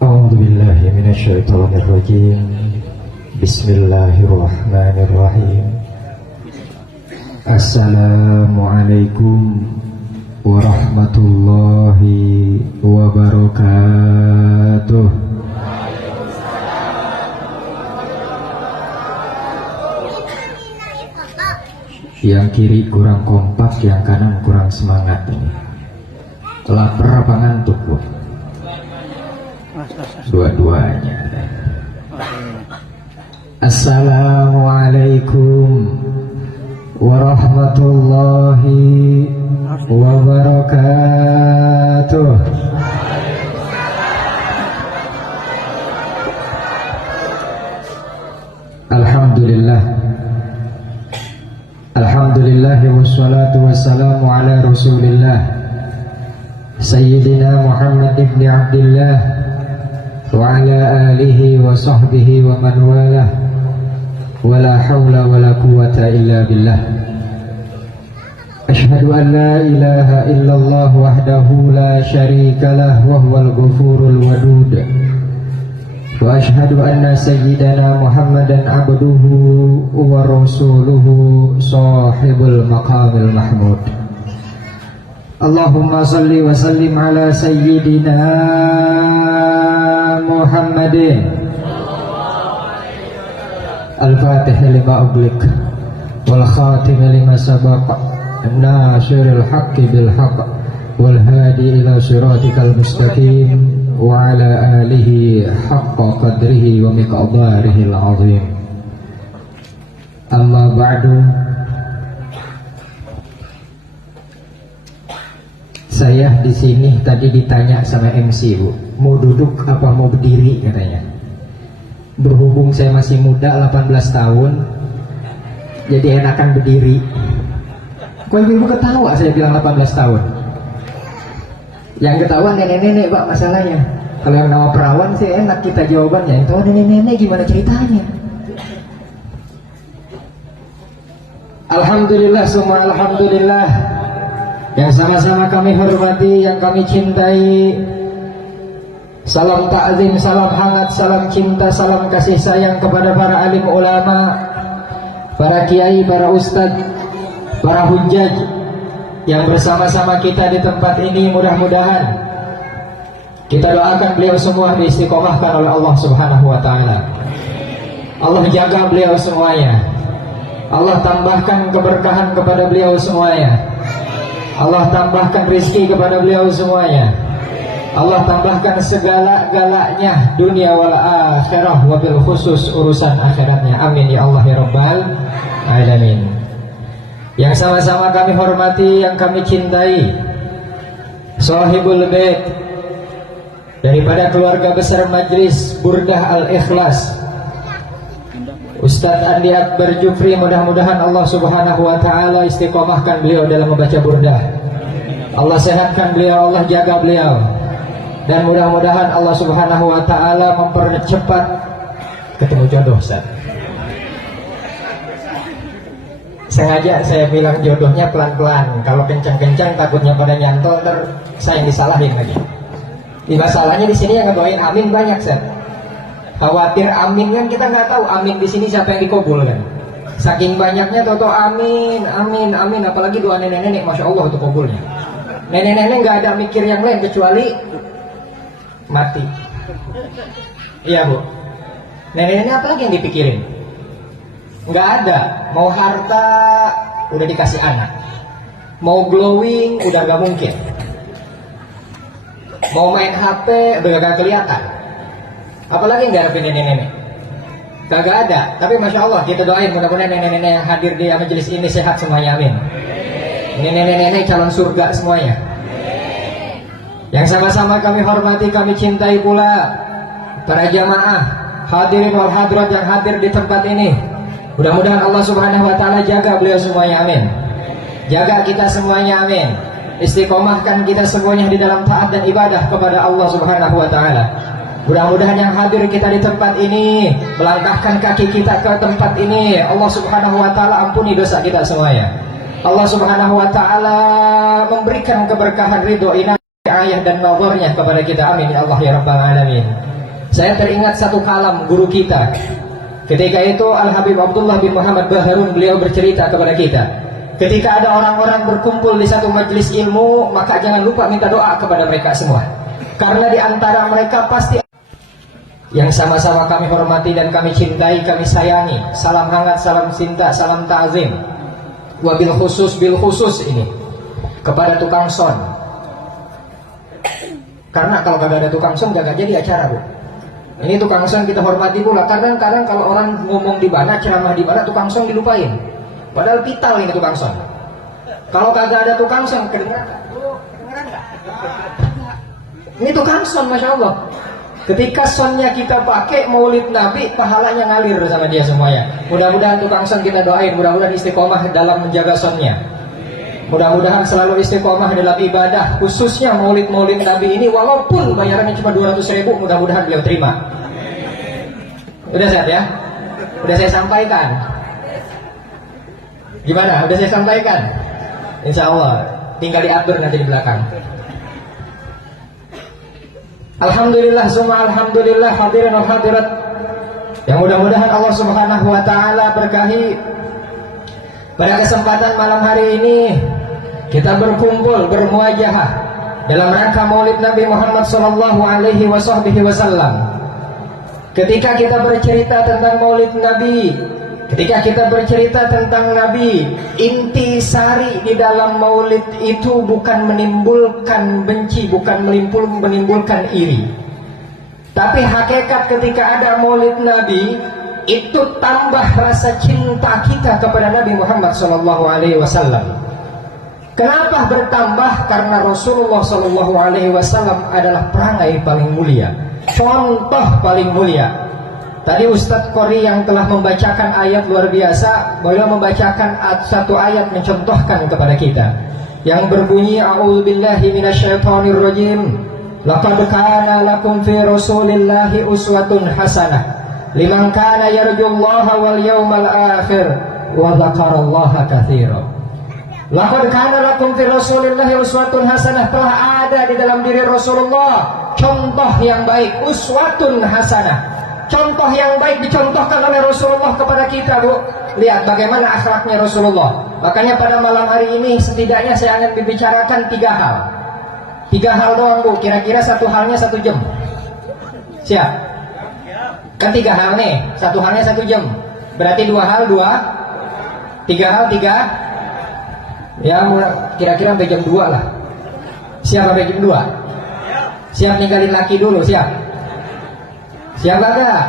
A'udzu billahi minasyaitonir rajim. Bismillahirrahmanirrahim. Assalamualaikum warahmatullahi wabarakatuh. Yang kiri kurang kompak, yang kanan kurang semangat ini. Lapar apa ngantuk, Bu? Dua-duanya. Assalamualaikum warahmatullahi wabarakatuh. Alhamdulillah. Alhamdulillah wassalatu wassalamu ala Rasulillah Sayyidina Muhammad ibn Abdullah wa ala alihi wa sahbihi wa man walah. Wala hawla wala quwwata illa billah. Ashhadu an la ilaha illallah wahdahu la syarika lah wa huwal ghafurul wadud. Wa ashhadu anna sayyidana Muhammadan abduhu wa rasuluhu sahibul maqamil mahmud. Allahumma salli wa sallim ala sayyidina Muhammadin Al-Fatih lima ughliq wal khatim lima sabaq nasiril haqqi bil haqq wal hadi ila siratikal mustaqim wa ala alihi haqqa qadrihi wa miqdarihil azim. Amma ba'du. Saya di sini tadi ditanya sama MC, Bu, mau duduk apa mau berdiri katanya. Berhubung saya masih muda 18 tahun, jadi enakan berdiri. Kok ibu ketawa saya bilang 18 tahun? Yang ketawa nenek-nenek, Pak, masalahnya. Kalau yang nama perawan sih enak kita jawabannya. Itu nenek-nenek gimana ceritanya? Alhamdulillah, semua alhamdulillah. Yang sama-sama kami hormati, yang kami cintai. Salam ta'zim, salam hangat, salam cinta, salam kasih sayang kepada para alim ulama, para kiai, para ustadz, para hujjaj yang bersama-sama kita di tempat ini. Mudah-mudahan kita doakan beliau semua diistiqomahkan oleh Allah Subhanahu wa ta'ala. Allah jaga beliau semuanya. Allah tambahkan keberkahan kepada beliau semuanya. Allah tambahkan rizki kepada beliau semuanya. Allah tambahkan segala-galanya dunia wal akhirah, wabil khusus urusan akhiratnya. Amin ya Allah ya Rabbal alamin. Yang sama-sama kami hormati, yang kami cintai, Sahibul Bait daripada keluarga besar Majlis Burdah Al-Ikhlas, Ustadz Andi Akbar Jufri. Mudah-mudahan Allah Subhanahu wa ta'ala istiqomahkan beliau dalam membaca burdah. Allah sehatkan beliau, Allah jaga beliau. Dan mudah-mudahan Allah Subhanahu wa ta'ala mempercepat ketemu jodoh, Ustaz. Sengaja saya bilang jodohnya pelan-pelan. Kalau kencang-kencang takutnya pada nyantol, saya yang disalahin lagi. Masalahnya di sini yang ngedoain amin banyak, Ustaz. Khawatir amin kan kita nggak tahu amin di sini siapa yang dikabul kan. Saking banyaknya toto amin, amin, amin. Apalagi doa nenek-nenek, masya Allah itu kabulnya. Nenek-nenek nggak ada mikir yang lain kecuali mati. Iya, Bu. Nenek-nenek apa lagi yang dipikirin? Nggak ada. Mau harta udah dikasih anak, mau glowing udah nggak mungkin, mau main HP udah gak kelihatan. Apalagi nggak ada nenek-nenek, kagak ada. Tapi masya Allah kita doain mudah-mudahan nenek-nenek yang hadir di majelis ini sehat semuanya, amin. Nenek-nenek calon surga semuanya. Yang sama-sama kami hormati, kami cintai pula para jamaah hadirin wal hadirat yang hadir di tempat ini. Mudah-mudahan Allah Subhanahu wa ta'ala jaga beliau semuanya, amin. Jaga kita semuanya, amin. Istiqomahkan kita semuanya di dalam taat dan ibadah kepada Allah Subhanahu wa ta'ala. Mudah-mudahan yang hadir kita di tempat ini, melangkahkan kaki kita ke tempat ini, Allah Subhanahu wa ta'ala ampuni dosa kita semuanya. Allah Subhanahu wa ta'ala memberikan keberkahan ridho inayah ayah dan nazarnya kepada kita. Amin ya Allah ya Rabbal Alamin. Saya teringat satu kalam guru kita. Ketika itu Al-Habib Abdullah bin Muhammad Baharun, beliau bercerita kepada kita, ketika ada orang-orang berkumpul di satu majelis ilmu, maka jangan lupa minta doa kepada mereka semua. Karena di antara mereka pasti yang sama-sama kami hormati dan kami cintai, kami sayangi. Salam hangat, salam cinta, salam ta'zim. Wabil khusus ini kepada tukang son. Karena kalau gak ada tukang son gak jadi acara, Bu. Ini tukang son kita hormati pula. Kadang-kadang kalau orang ngomong di mana, ceramah di mana, tukang son dilupain. Padahal vital ini tukang son. Kalau kagak ada tukang son, kedengeran gak? Ini tukang son, Masya Allah. Ketika sonnya kita pakai maulid Nabi, pahalanya ngalir sama dia semuanya. Mudah-mudahan tukang son kita doain, mudah-mudahan istiqomah dalam menjaga sonnya. Mudah-mudahan selalu istiqomah dalam ibadah, khususnya maulid-maulid Nabi ini. Walaupun bayarannya cuma 200.000, mudah-mudahan beliau terima. Udah sehat ya? Udah saya sampaikan. Gimana? Udah saya sampaikan? Insya Allah. Tinggal diatur nanti di belakang. Alhamdulillah, semua alhamdulillah, hadirin wal hadirat. Yang mudah-mudahan Allah Subhanahu wa taala berkahi pada kesempatan malam hari ini kita berkumpul bermuajahah dalam rangka Maulid Nabi Muhammad sallallahu alaihi wasallam. Ketika kita bercerita tentang Maulid Nabi, ketika kita bercerita tentang Nabi, inti sari di dalam maulid itu bukan menimbulkan benci, bukan menimbulkan iri. Tapi hakikat ketika ada maulid Nabi, itu tambah rasa cinta kita kepada Nabi Muhammad SAW. Kenapa bertambah? Karena Rasulullah SAW adalah perangai paling mulia, contoh paling mulia. Tadi Ustadz Qori yang telah membacakan ayat luar biasa, beliau membacakan satu ayat mencontohkan kepada kita yang berbunyi a'udzubillahi minasyaitonirrajim. Laqad kana lakum fi Rasulillahi uswatun hasanah liman kana yarjullaha wal yawmal akhir wa dzakarallaha katsiran. Laqad kana lakum fi Rasulillahi uswatun hasanah, telah ada di dalam diri Rasulullah contoh yang baik, uswatun hasanah. Contoh yang baik dicontohkan oleh Rasulullah kepada kita, Bu. Lihat bagaimana akhlaknya Rasulullah. Makanya pada malam hari ini setidaknya saya akan membicarakan 3 hal. 3 hal doang, Bu. Kira-kira satu halnya 1 jam. Siap? Kan 3 hal nih. Satu halnya 1 jam. Berarti 2 hal 2. 3 hal 3. Ya kira-kira sampai jam 2 lah. Siap sampai jam 2? Siap ninggalin laki dulu, siap? Siapa gak?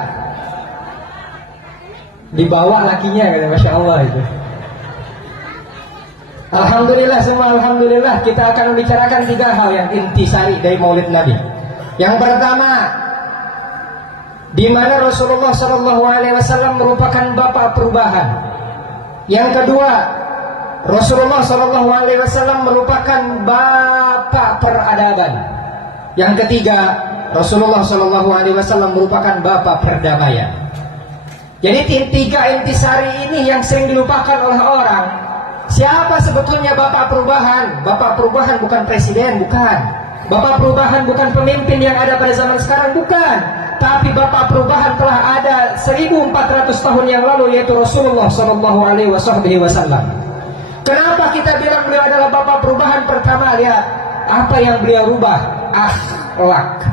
Dibawa lakinya kan, Masya Allah itu. Alhamdulillah, semua alhamdulillah. Kita akan membicarakan 3 hal yang intisari dari maulid Nabi. Yang pertama, di mana Rasulullah SAW merupakan bapak perubahan. Yang kedua, Rasulullah SAW merupakan bapak peradaban. Yang ketiga, Rasulullah SAW merupakan bapak perdamaian. Jadi 3 intisari ini yang sering dilupakan oleh orang. Siapa sebetulnya bapak perubahan? Bapak perubahan bukan presiden, bukan. Bapak perubahan bukan pemimpin yang ada pada zaman sekarang, bukan. Tapi bapak perubahan telah ada 1400 tahun yang lalu, yaitu Rasulullah SAW. Kenapa kita bilang beliau adalah bapak perubahan? Pertama, lihat apa yang beliau rubah, akhlak.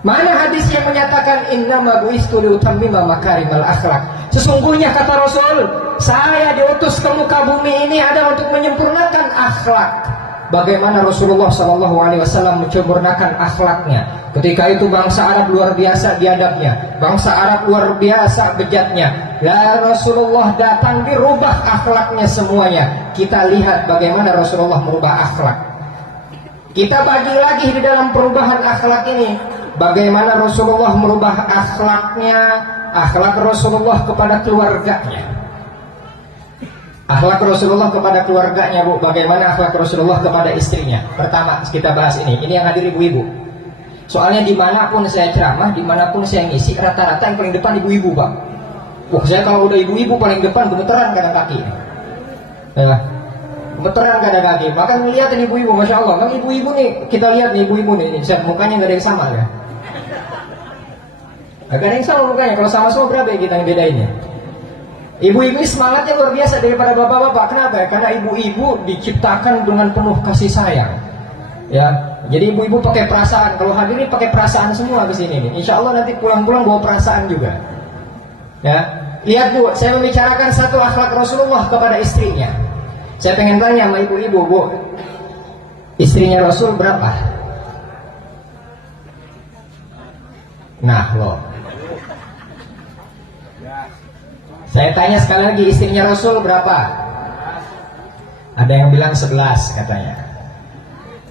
Mana hadis yang menyatakan innama bu'istu liutammima makarimal akhlak? Sesungguhnya kata Rasul, saya diutus ke muka bumi ini adalah untuk menyempurnakan akhlak. Bagaimana Rasulullah SAW menyempurnakan akhlaknya? Ketika itu bangsa Arab luar biasa biadabnya, bangsa Arab luar biasa bejatnya. Dan Rasulullah datang dirubah akhlaknya semuanya. Kita lihat bagaimana Rasulullah merubah akhlak. Kita bagi lagi di dalam perubahan akhlak ini, bagaimana Rasulullah merubah akhlaknya, akhlak Rasulullah kepada keluarganya. Akhlak Rasulullah kepada keluarganya, Bu. Bagaimana akhlak Rasulullah kepada istrinya? Pertama, kita bahas ini. Ini yang hadir ibu-ibu. Soalnya dimanapun saya ceramah, dimanapun saya ngisi, rata-rata yang paling depan ibu-ibu, Pak. Wah, saya kalau udah ibu-ibu paling depan gemeteran kanan kaki. gemeteran kada kaki. Maka ngeliat ibu-ibu, masya Allah. Memang ibu-ibu nih, kita lihat nih ibu-ibu nih, mukanya nggak ada yang sama ya. Gak ada yang sama mukanya. Kalau sama-sama berapa ya kita yang bedainnya? Ibu-ibu ini semangatnya luar biasa daripada bapak-bapak. Kenapa? Karena ibu-ibu diciptakan dengan penuh kasih sayang. Ya, jadi ibu-ibu pakai perasaan. Kalau hadir ini pakai perasaan semua di sini nih. Insya Allah nanti pulang-pulang bawa perasaan juga. Ya, lihat Bu, saya membicarakan satu akhlak Rasulullah kepada istrinya. Saya pengen tanya sama ibu-ibu, Bu, istrinya Rasul berapa? Nah, loh. Saya tanya sekali lagi, istrinya Rasul berapa? Ada yang bilang 11 katanya.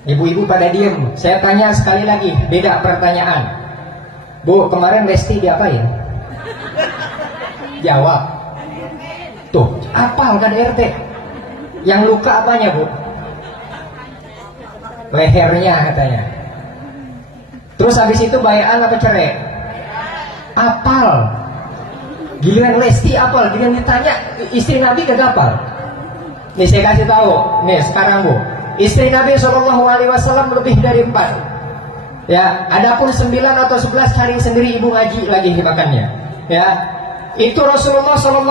Ibu-ibu pada diem. Saya tanya sekali lagi, beda pertanyaan. Bu, kemarin Lesti diapain? Jawab. Tuh, apal kan RT? Yang luka apanya, Bu? Lehernya katanya. Terus habis itu bayaan apa cerai? Apal. Giliran Lesti apal, giliran ditanya istri Nabi kagak apal. Nih saya kasih tahu, nih sekarang Bu, istri Nabi SAW lebih dari 4. Ya, adapun 9 atau 11 cari sendiri, ibu ngaji lagi makannya. Ya, itu Rasulullah SAW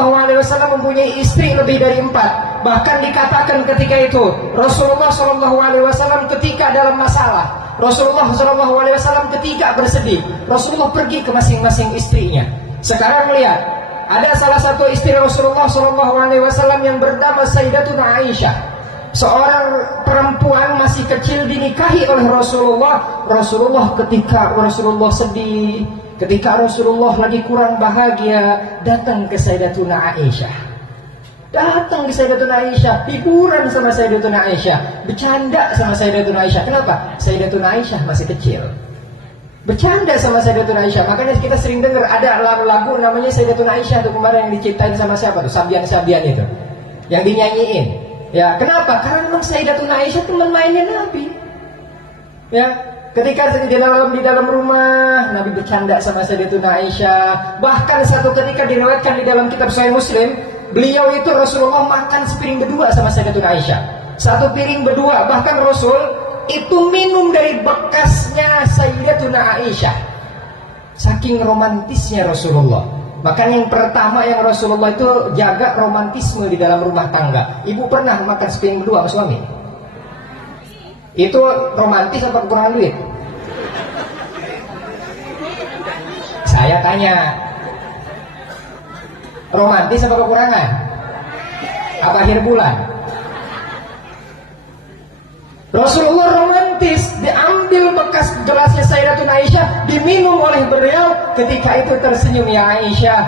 mempunyai istri lebih dari 4. Bahkan dikatakan ketika itu Rasulullah SAW ketika dalam masalah, Rasulullah SAW ketika bersedih, Rasulullah pergi ke masing-masing istrinya. Sekarang lihat, ada salah satu istri Rasulullah SAW yang bernama Sayyidatuna Aisyah, seorang perempuan masih kecil dinikahi oleh Rasulullah. Rasulullah ketika Rasulullah sedih, ketika Rasulullah lagi kurang bahagia, datang ke Sayyidatuna Aisyah. Datang ke Sayyidatuna Aisyah, hiburan sama Sayyidatuna Aisyah, bercanda sama Sayyidatuna Aisyah. Kenapa? Sayyidatuna Aisyah masih kecil, bercanda sama Sayyidatuna Aisyah. Makanya kita sering dengar ada lagu-lagu namanya Sayyidatuna Aisyah tuh kemarin yang diciptain sama siapa tuh? Sabian-sabian itu yang dinyanyiin. Ya, kenapa? Karena memang Sayyidatuna Aisyah teman mainnya Nabi. Ya, ketika di dalam rumah Nabi bercanda sama Sayyidatuna Aisyah. Bahkan satu ketika diriwayatkan di dalam kitab Sahih Muslim, beliau itu Rasulullah makan sepiring berdua sama Sayyidatuna Aisyah. Satu piring berdua. Bahkan Rasul itu minum dari bekasnya Sayyidatuna Aisyah. Saking romantisnya Rasulullah. Maka yang pertama yang Rasulullah itu jaga romantisme di dalam rumah tangga. Ibu pernah makan sepiring berdua sama suami? Itu romantis apa kekurangan duit? Saya tanya, romantis apa kekurangan? Apa akhir bulan? Rasulullah romantis, diambil bekas gelasnya Sayyidatuna Aisyah, diminum oleh beliau. Ketika itu tersenyum, ya Aisyah,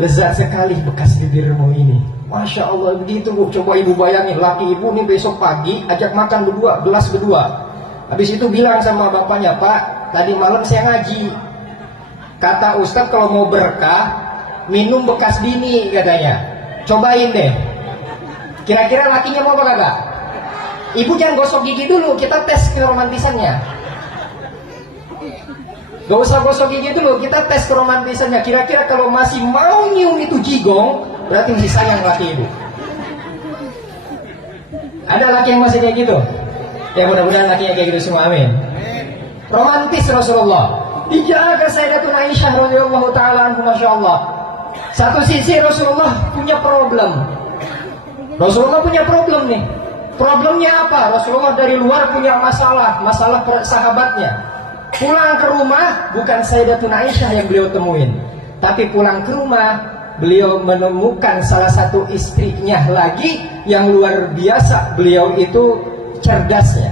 lezat sekali bekas bibirmu ini. Masya Allah, begitu Bu. Coba ibu bayangin, laki ibu nih besok pagi ajak makan berdua, gelas berdua. Habis itu bilang sama bapaknya, Pak, tadi malam saya ngaji, kata Ustadz kalau mau berkah minum bekas bini katanya. Cobain deh. Kira-kira lakinya mau apa kagak? Ibu jangan gosok gigi dulu, kita tes keromantisannya. Gak usah gosok gigi dulu, kita tes keromantisannya. Kira-kira kalau masih mau nyium itu jigong, berarti masih sayang laki ibu. Ada laki yang masih kayak gitu? Ya mudah-mudahan lakinya kayak gitu semua, amin. Romantis Rasulullah. Dijaga Sayyidatuna Aisyah radhiyallahu taala anha, masya Allah. Satu sisi Rasulullah punya problem. Rasulullah punya problem nih. Problemnya apa? Rasulullah dari luar punya masalah sahabatnya. Pulang ke rumah, bukan Sayyidatuna Aisyah yang beliau temuin, tapi pulang ke rumah beliau menemukan salah satu istrinya lagi yang luar biasa. Beliau itu cerdasnya.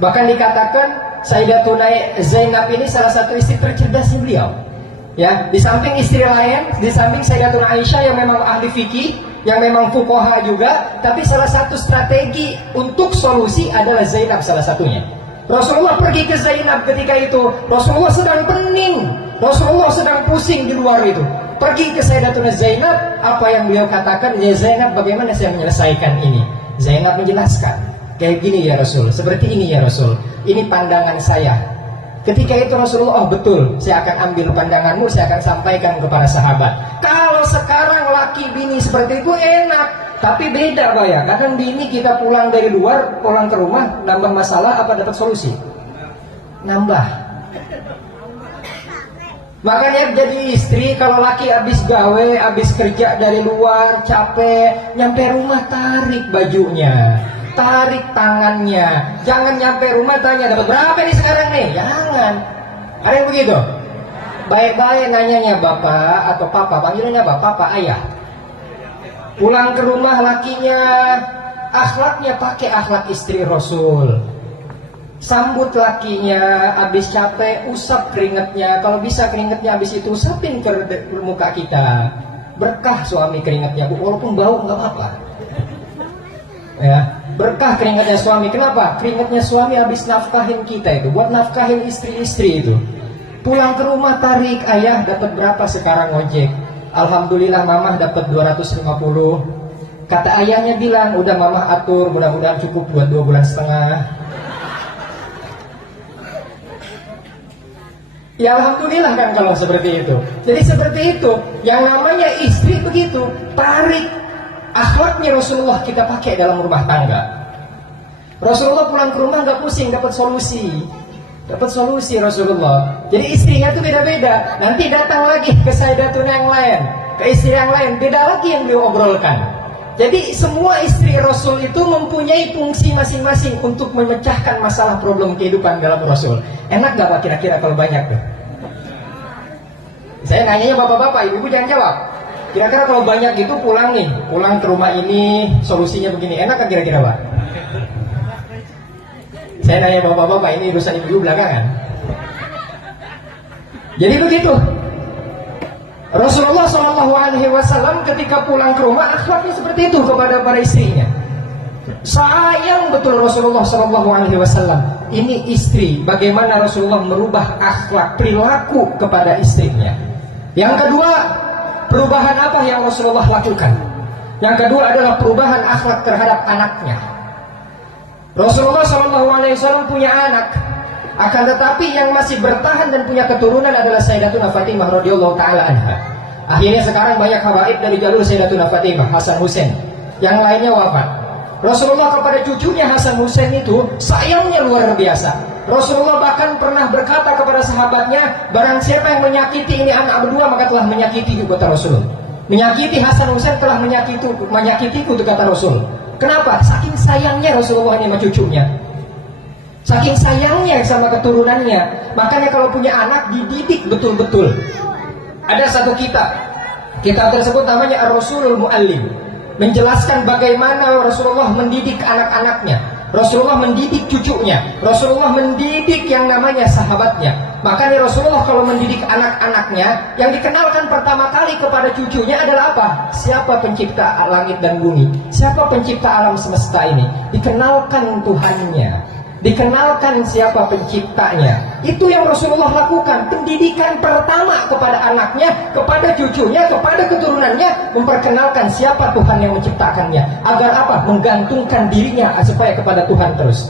Bahkan dikatakan Sayyidatuna Zainab ini salah satu istri tercerdasnya beliau. Ya, di samping istri lain, di samping Sayyidatuna Aisyah yang memang ahli fikih, yang memang fuqaha juga, tapi salah satu strategi untuk solusi adalah Zainab salah satunya. Rasulullah pergi ke Zainab ketika itu. Rasulullah sedang pening, Rasulullah sedang pusing di luar itu. Pergi ke Sayyidatuna Zainab, apa yang beliau katakan? Ya Zainab, bagaimana saya menyelesaikan ini? Zainab menjelaskan, kayak gini ya Rasul, seperti ini ya Rasul, ini pandangan saya. Ketika itu Rasulullah, oh betul, saya akan ambil pandanganmu, saya akan sampaikan kepada sahabat. Kalau sekarang laki bini seperti itu enak, Tapi beda Pak ya, kadang bini kita pulang dari luar, pulang ke rumah, nambah masalah apa dapat solusi? Nambah. Makanya jadi istri, kalau laki habis gawe, habis kerja dari luar, capek, nyampe rumah tarik bajunya, tarik tangannya. Jangan nyampe rumah tanya, dapat berapa nih sekarang nih? Jangan. Ada yang begitu? Baik-baik nanyanya bapak atau papa, panggilannya bapak, papa, ayah. Pulang ke rumah lakinya, akhlaknya pakai akhlak istri Rasul. Sambut lakinya, habis capek, usap keringatnya. Kalau bisa keringatnya habis itu usapin ke muka kita. Berkah suami keringatnya, walaupun bau nggak apa-apa. Ya, berkah keringatnya suami. Kenapa? Keringatnya suami habis nafkahin kita itu, buat nafkahin istri-istri itu. Pulang ke rumah tarik, ayah dapat berapa sekarang ojek? Alhamdulillah mamah dapat 250. Kata ayahnya bilang, udah mamah atur, mudah-mudahan cukup buat 2,5 bulan. Ya alhamdulillah kan kalau seperti itu. Jadi seperti itu, yang namanya istri begitu, tarik akhlaknya Rasulullah kita pakai dalam rumah tangga. Rasulullah pulang ke rumah nggak pusing, dapat solusi. Dapat solusi Rasulullah. Jadi istrinya itu beda-beda. Nanti datang lagi ke Sayyidatuna yang lain, ke istri yang lain, beda lagi yang beliau obrolkan. Jadi semua istri Rasul itu mempunyai fungsi masing-masing untuk memecahkan masalah problem kehidupan dalam Rasul. Enak gak Pak kira-kira kalau banyak tuh? Saya nanyanya bapak-bapak, ibu-ibu jangan jawab. Kira-kira kalau banyak gitu pulang nih, pulang ke rumah ini solusinya begini, enak gak kira-kira Pak? Saya nanya bapak-bapak, ini urusan ibu-ibu belakangan. Jadi begitu. Rasulullah SAW ketika pulang ke rumah akhlaknya seperti itu kepada para istrinya. Sayang betul Rasulullah SAW. Ini istri, bagaimana Rasulullah merubah akhlak perilaku kepada istrinya. Yang kedua, perubahan apa yang Rasulullah lakukan? Yang kedua adalah perubahan akhlak terhadap anaknya. Rasulullah SAW punya anak, akan tetapi yang masih bertahan dan punya keturunan adalah Sayyidatuna Fatimah radhiyallahu taala anha. Akhirnya sekarang banyak habaib dari jalur Sayyidatuna Fatimah, Hasan Husain, yang lainnya wafat. Rasulullah kepada cucunya Hasan Husain itu sayangnya luar biasa. Rasulullah bahkan pernah berkata kepada sahabatnya, barang siapa yang menyakiti ini anak berdua maka telah menyakiti juga, kata Rasul. Menyakiti Hasan Husain telah menyakitiku, kata Rasul. Kenapa? Saking sayangnya Rasulullah ini sama cucunya, saking sayangnya sama keturunannya. Makanya kalau punya anak dididik betul-betul. Ada satu kitab tersebut namanya Ar-Rasulul Muallim, menjelaskan bagaimana Rasulullah mendidik anak-anaknya, Rasulullah mendidik cucunya, Rasulullah mendidik yang namanya sahabatnya. Makanya Rasulullah kalau mendidik anak-anaknya, yang dikenalkan pertama kali kepada cucunya adalah apa? Siapa pencipta langit dan bumi? Siapa pencipta alam semesta ini? Dikenalkan Tuhannya, dikenalkan siapa penciptanya. Itu yang Rasulullah lakukan. Pendidikan pertama kepada anaknya, kepada cucunya, kepada keturunannya, memperkenalkan siapa Tuhan yang menciptakannya. Agar apa? Menggantungkan dirinya supaya kepada Tuhan terus.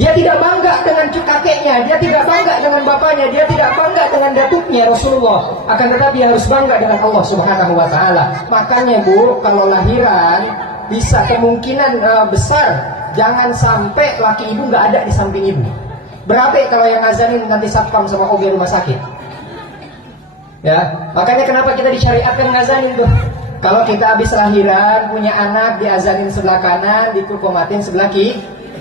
Dia tidak bangga dengan kakeknya, dia tidak bangga dengan bapaknya, dia tidak bangga dengan datuknya Rasulullah. Akan tetapi harus bangga dengan Allah Subhanahu wa taala. Makanya Bu, kalau lahiran bisa kemungkinan besar jangan sampai laki ibu nggak ada di samping ibu. Berapa kalau yang ngazanin nanti satpam sama OB rumah sakit? Ya, makanya kenapa kita disyariatkan ngazanin tuh? Kalau kita habis lahiran punya anak, diazanin sebelah kanan, dikukomatin sebelah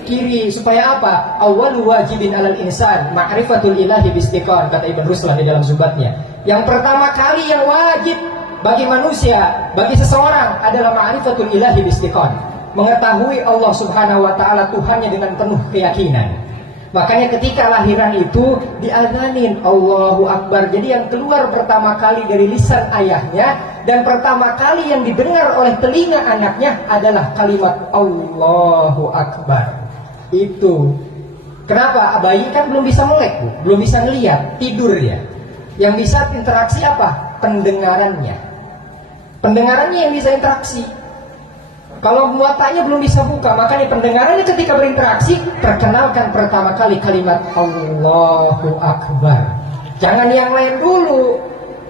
kiri, supaya apa? Awwalu wajibin alal insan ma'rifatul ilahi bistiqan, kata Ibn Ruslan di dalam zubatnya. Yang pertama kali yang wajib bagi manusia, bagi seseorang adalah ma'rifatul ilahi bistiqan, mengetahui Allah Subhanahu wa taala Tuhannya dengan penuh keyakinan. Makanya ketika lahiran itu diadzanin Allahu Akbar. Jadi yang keluar pertama kali dari lisan ayahnya dan pertama kali yang didengar oleh telinga anaknya adalah kalimat Allahu Akbar. Itu kenapa bayi kan belum bisa melek, Bu, belum bisa ngelihat, tidur ya. Yang bisa interaksi apa? Pendengarannya. Pendengarannya yang bisa interaksi. Kalau matanya belum bisa buka, makanya pendengarannya ketika berinteraksi, perkenalkan pertama kali kalimat Allahu Akbar. Jangan yang lain dulu.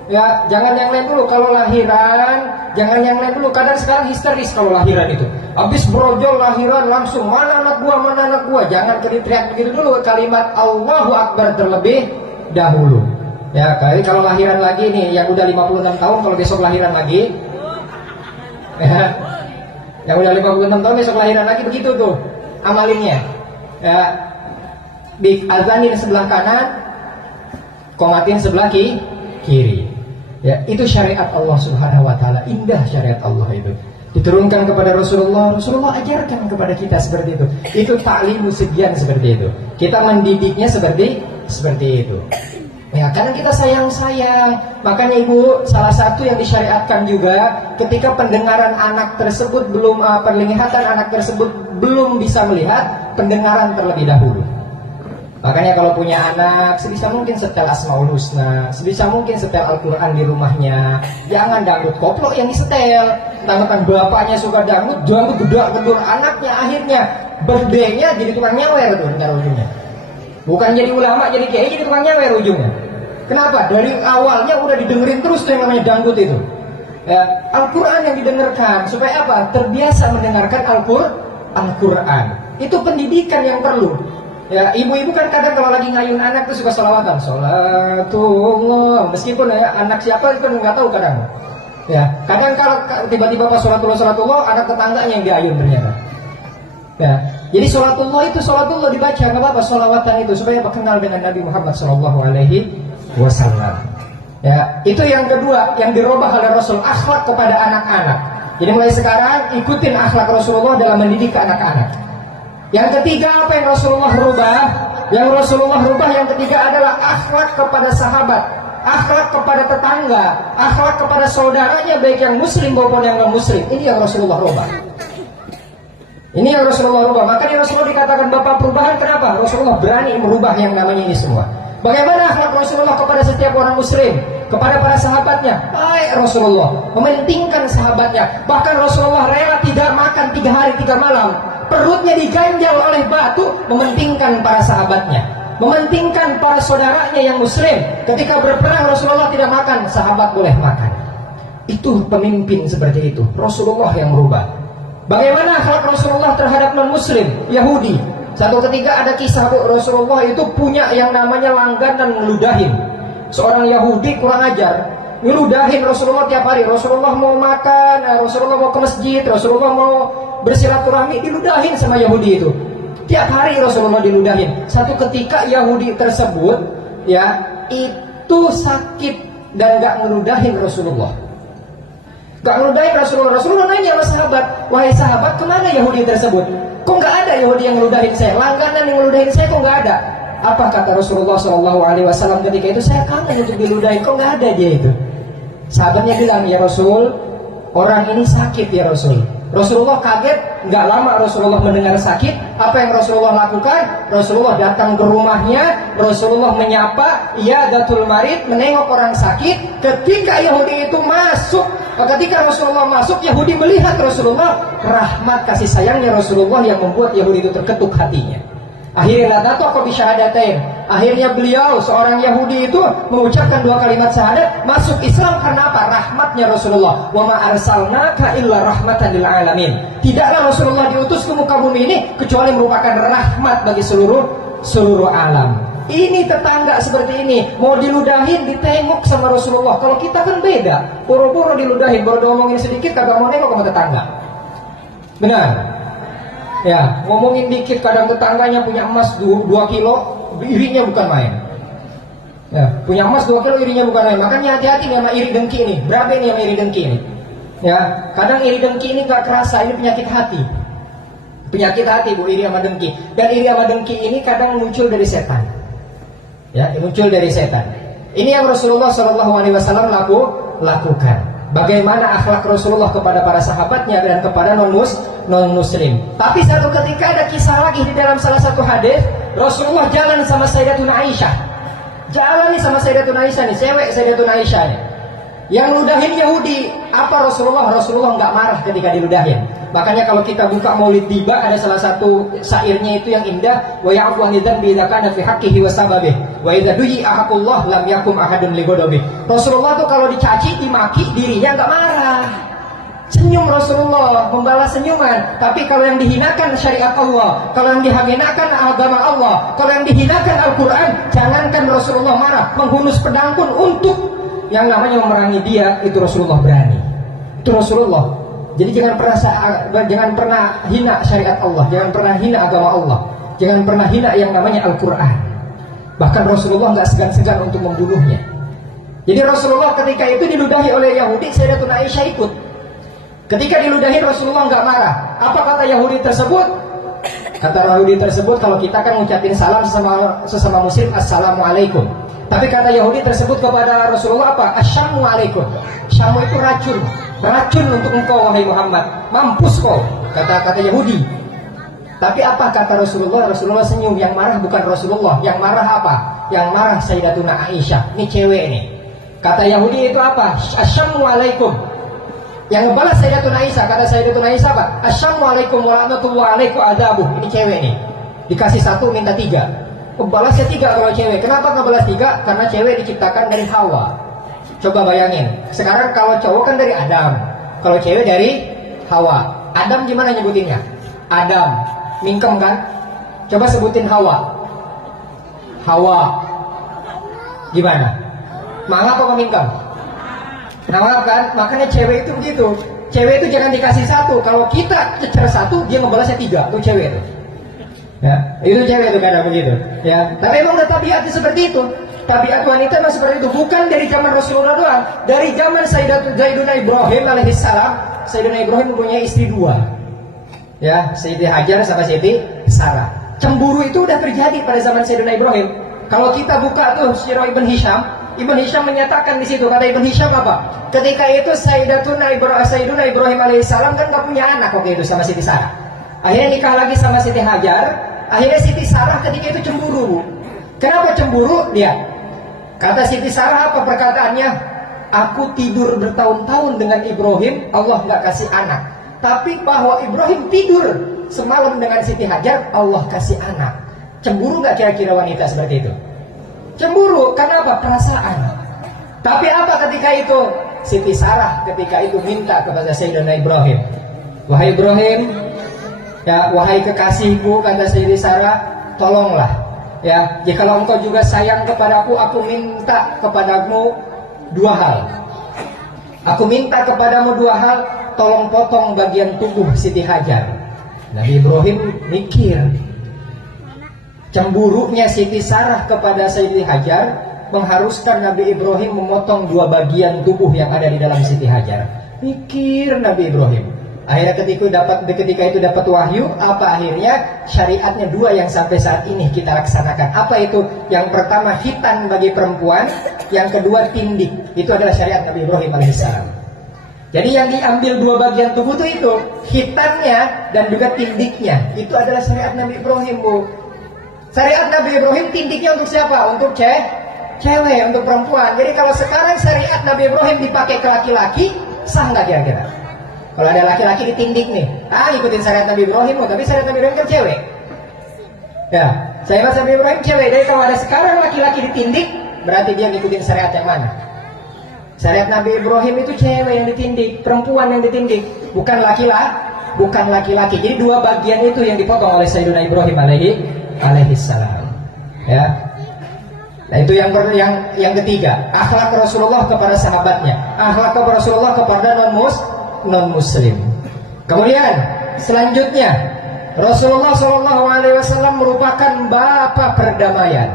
Ya, jangan yang lain dulu kalau lahiran, jangan yang lain dulu. Kadang sekarang histeris kalau lahiran itu. Habis brojol lahiran langsung mana anak gua. Jangan teriak begitu dulu. Kalimat Allahu Akbar terlebih dahulu. Ya, kali kalau lahiran lagi nih yang udah 56 tahun kalau besok lahiran lagi. Ya, yang udah 56 tahun besok lahiran lagi begitu tuh amalinnya. Ya, di azanin sebelah kanan, komatin sebelah kiri. Ya, itu syariat Allah Subhanahu wa taala. Indah syariat Allah itu. Diturunkan kepada Rasulullah ajarkan kepada kita seperti itu. Itu ta'limu sibyan seperti itu. Kita mendidiknya seperti itu. Ya, karena kita sayang. Makanya Ibu, salah satu yang disyariatkan juga ketika pendengaran anak tersebut belum penglihatan anak tersebut belum bisa melihat, pendengaran terlebih dahulu. Makanya kalau punya anak, sebisa mungkin setel Asmaul Husna, sebisa mungkin setel Al-Quran di rumahnya. Jangan dangdut koplo yang disetel. Tanggapan bapaknya suka dangdut gedor anaknya, akhirnya birthday-nya jadi tukang nyawer tuh ntar ujungnya. Bukan jadi ulama, jadi kiai, jadi tukang nyawer ujungnya. Kenapa? Dari awalnya udah didengerin terus tuh yang namanya dangdut itu. Ya, Al-Quran yang didengarkan, supaya apa? Terbiasa mendengarkan Al-Quran. Itu pendidikan yang perlu. Ya, ibu-ibu kan kadang kalau lagi ngayun anak tuh suka sholawatan, sholatullah. Meskipun ya anak siapa itu kan nggak tahu kadang. Ya, kadang kalau tiba-tiba pas sholatullah, anak tetangganya yang diayun ternyata. Ya, jadi sholatullah dibaca, nggak apa-apa sholawatan itu supaya kenal dengan Nabi Muhammad SAW. Ya, itu yang kedua yang dirubah oleh Rasul, akhlak kepada anak-anak. Jadi mulai sekarang ikutin akhlak Rasulullah dalam mendidik anak-anak. Yang ketiga apa yang Rasulullah rubah? Yang Rasulullah rubah yang ketiga adalah akhlak kepada sahabat, akhlak kepada tetangga, akhlak kepada saudaranya baik yang muslim maupun yang non muslim. Ini yang Rasulullah rubah. Makanya Rasulullah dikatakan bapak perubahan. Kenapa? Rasulullah berani merubah yang namanya ini semua. Bagaimana akhlak Rasulullah kepada setiap orang muslim, kepada para sahabatnya? Baik, Rasulullah mementingkan sahabatnya. Bahkan Rasulullah rela tidak makan 3 hari 3 malam, perutnya diganjal oleh batu, mementingkan para sahabatnya, mementingkan para saudaranya yang muslim. Ketika berperang Rasulullah tidak makan, sahabat boleh makan. Itu pemimpin seperti itu, Rasulullah yang merubah. Bagaimana akhlak Rasulullah terhadap non muslim, Yahudi? Satu ketika ada kisah Rasulullah itu punya yang namanya langganan ngeludahin. Seorang Yahudi kurang ajar, ngeludahin Rasulullah tiap hari. Rasulullah mau makan, Rasulullah mau ke masjid, Rasulullah mau bersilaturahmi, diludahin sama Yahudi itu. Tiap hari Rasulullah diludahin. Satu ketika Yahudi tersebut ya itu sakit dan gak ngeludahin Rasulullah. Rasulullah nanya sama sahabat, wahai sahabat, kemana Yahudi tersebut? Kok nggak ada Yahudi yang ngeludahin saya? Langganan yang ngeludahin saya kok nggak ada? Apa kata Rasulullah SAW ketika itu? Saya kangen untuk diludahin, kok nggak ada dia itu? Sahabatnya bilang, ya Rasul, orang ini sakit ya Rasul. Rasulullah kaget, nggak lama Rasulullah mendengar sakit. Apa yang Rasulullah lakukan? Rasulullah datang ke rumahnya, Rasulullah menyapa, ya datul marid, menengok orang sakit. Ketika Yahudi itu masuk, ketika Rasulullah masuk, Yahudi melihat Rasulullah, rahmat kasih sayangnya Rasulullah yang membuat Yahudi itu terketuk hatinya. Akhirnya beliau seorang Yahudi itu mengucapkan 2 kalimat syahadat, masuk Islam karena apa? Rahmatnya Rasulullah. Wa ma arsalnaka illa rahmatan lil alamin. Tidaklah Rasulullah diutus ke muka bumi ini kecuali merupakan rahmat bagi seluruh alam. Ini tetangga seperti ini, mau diludahin ditengok sama Rasulullah. Kalau kita kan beda, boro-boro diludahin, baru ngomongin sedikit kagak mau nengok sama tetangga. Benar? Ya, ngomongin dikit, kadang tetangganya punya emas 2 kilo, irinya bukan main. Ya, punya emas 2 kilo, irinya bukan main. Makanya hati-hati nih sama iri dengki ini. Berapa ini sama iri dengki ini? Ya, kadang iri dengki ini gak kerasa, ini penyakit hati. Penyakit hati Bu, iri sama dengki. Dan iri sama dengki ini kadang muncul dari setan. Ya, muncul dari setan. Ini yang Rasulullah SAW lakukan. Bagaimana akhlak Rasulullah kepada para sahabatnya dan kepada non-muslim. Tapi satu ketika ada kisah lagi di dalam salah satu hadis, Rasulullah jalan sama Sayyidatuna Aisyah. Jalan nih sama Sayyidatuna Aisyah nih, cewek Sayyidatuna Aisyah nih. Yang ludahin Yahudi, apa Rasulullah nggak marah ketika diludahin. Makanya kalau kita buka Maulid Tiba, ada salah satu syairnya itu yang indah, wa ya'fu an dzambi idza kana fi haqqihi wa sababih wa idza duyi ahaqullah lam yakum ahadun li ghadabi. Rasulullah tuh kalau dicaci, dimaki, dirinya enggak marah. Senyum Rasulullah, membalas senyuman. Tapi kalau yang dihinakan syariat Allah, kalau yang dihinakan agama Allah, kalau yang dihinakan Al-Quran, jangankan Rasulullah marah, menghunus pedang pun untuk yang namanya memerangi dia, itu Rasulullah berani. Itu Rasulullah. Jadi jangan pernah hina syariat Allah, jangan pernah hina agama Allah, jangan pernah hina yang namanya Al-Quran. Bahkan Rasulullah nggak segan-segan untuk membunuhnya. Jadi Rasulullah ketika itu diludahi oleh Yahudi, Sayyidatuna Aisyah ikut. Ketika diludahi Rasulullah nggak marah. Apa kata Yahudi tersebut? Kata Yahudi tersebut, kalau kita kan ngucapin salam sesama muslim, assalamualaikum. Tapi kata Yahudi tersebut kepada Rasulullah apa? Assalamualaikum. Syamu itu racun. Beracun untuk engkau wahai Muhammad. Mampus kau, kata Yahudi. Tapi apa kata Rasulullah? Rasulullah senyum. Yang marah bukan Rasulullah. Yang marah apa? Yang marah Sayyidatuna Aisyah. Ini cewek nih. Kata Yahudi itu apa? Assalamualaikum. Yang ngebalas Sayyidatuna Aisyah, kata Sayyidatuna Aisyah apa? Assalamualaikum warahmatullahi wabarakatuh. Ini cewek nih. Dikasih 1 minta 3. Balasnya 3 kalau cewek. Kenapa ngebalas 3? Karena cewek diciptakan dari Hawa. Coba bayangin. Sekarang kalau cowok kan dari Adam, kalau cewek dari Hawa. Adam gimana nyebutinnya? Adam. Mingkem kan? Coba sebutin Hawa. Hawa. Gimana? Mangap apa mingkem? Mangap kan? Makanya cewek itu begitu. Cewek itu jangan dikasih 1. Kalau kita cecer 1, dia ngebalasnya 3. Itu cewek itu. Ya, itu cewek itu kadang begitu. Ya, tapi emang udah tabiatnya seperti itu. Tabiat wanita memang seperti itu. Bukan dari zaman Rasulullah doang. Dari zaman Sayyiduna Ibrahim alaihissalam. Sayyiduna Ibrahim mempunyai istri 2. Ya, Sayyidi Hajar sama Sayyidi Sarah. Cemburu itu udah terjadi pada zaman Sayyiduna Ibrahim. Kalau kita buka tuh Sirah Ibn Hisham, Ibn Hisham menyatakan di situ, kata Ibn Hisham apa? Ketika itu Sayyiduna Ibrahim alaihissalam kan gak punya anak waktu itu sama Siti Sarah. Akhirnya nikah lagi sama Siti Hajar. Akhirnya Siti Sarah ketika itu cemburu. Kenapa cemburu? Lihat. Kata Siti Sarah apa perkataannya? Aku tidur bertahun-tahun dengan Ibrahim, Allah gak kasih anak. Tapi bahwa Ibrahim tidur semalam dengan Siti Hajar, Allah kasih anak. Cemburu gak kira-kira wanita seperti itu? Cemburu, karena apa? Perasaan. Tapi apa ketika itu? Siti Sarah ketika itu minta kepada Sayyidina Ibrahim, wahai Ibrahim, ya, wahai kekasihku, kata Siti Sarah, tolonglah. Ya, jikalau engkau juga sayang kepadaku, aku minta kepadamu 2 hal. Aku minta kepadamu 2 hal. Tolong potong bagian tubuh Siti Hajar. Nabi Ibrahim mikir. Cemburunya Siti Sarah kepada Siti Hajar mengharuskan Nabi Ibrahim memotong 2 bagian tubuh yang ada di dalam Siti Hajar. Mikir Nabi Ibrahim. Akhirnya ketika itu dapat wahyu, apa akhirnya? Syariatnya 2 yang sampai saat ini kita laksanakan. Apa itu? Yang pertama khitan bagi perempuan, yang kedua tindik. Itu adalah syariat Nabi Ibrahim alaihissalam. Jadi yang diambil 2 bagian tubuh itu khitannya dan juga tindiknya. Itu adalah syariat Nabi Ibrahim, Bu. Syariat Nabi Ibrahim tindiknya untuk siapa? Untuk cewek, untuk perempuan. Jadi kalau sekarang syariat Nabi Ibrahim dipakai ke laki-laki, sah nggak kira-kira? Kalau ada laki-laki ditindik nih, ikutin syariat Nabi Ibrahim, tapi syariat Nabi Ibrahim kan cewek. Ya, syariat Nabi Ibrahim cewek. Jadi kalau ada sekarang laki-laki ditindik, berarti dia ngikutin syariat yang mana? Syariat Nabi Ibrahim itu cewek yang ditindik, perempuan yang ditindik, bukan laki-laki. Jadi 2 bagian itu yang dipotong oleh Sayyidina Ibrahim alaihissalam. Ya. Nah, itu yang ketiga, akhlak Rasulullah kepada sahabatnya, akhlak Rasulullah kepada non-muslim. Kemudian selanjutnya Rasulullah SAW merupakan bapak perdamaian.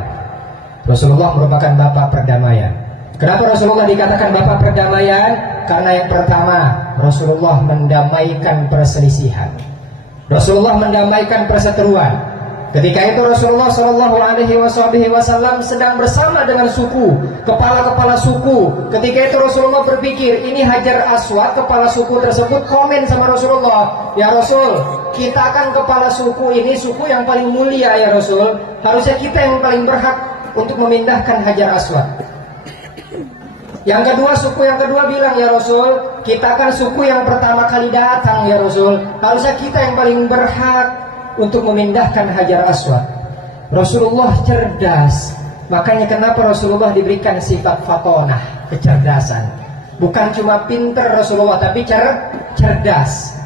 Rasulullah merupakan bapak perdamaian. Kenapa Rasulullah dikatakan bapak perdamaian? Karena yang pertama, Rasulullah mendamaikan perselisihan. Rasulullah mendamaikan perseteruan. Ketika itu Rasulullah SAW sedang bersama dengan suku, kepala-kepala suku. Ketika itu Rasulullah berpikir, ini Hajar Aswad, kepala suku tersebut komen sama Rasulullah, ya Rasul, kita akan kepala suku ini, suku yang paling mulia ya Rasul. Harusnya kita yang paling berhak untuk memindahkan Hajar Aswad. Yang kedua, suku yang kedua bilang, ya Rasul, kita kan suku yang pertama kali datang ya Rasul, harusnya kita yang paling berhak untuk memindahkan Hajar Aswad. Rasulullah cerdas, makanya kenapa Rasulullah diberikan sifat fatonah, kecerdasan. Bukan cuma pinter Rasulullah, tapi cerdas.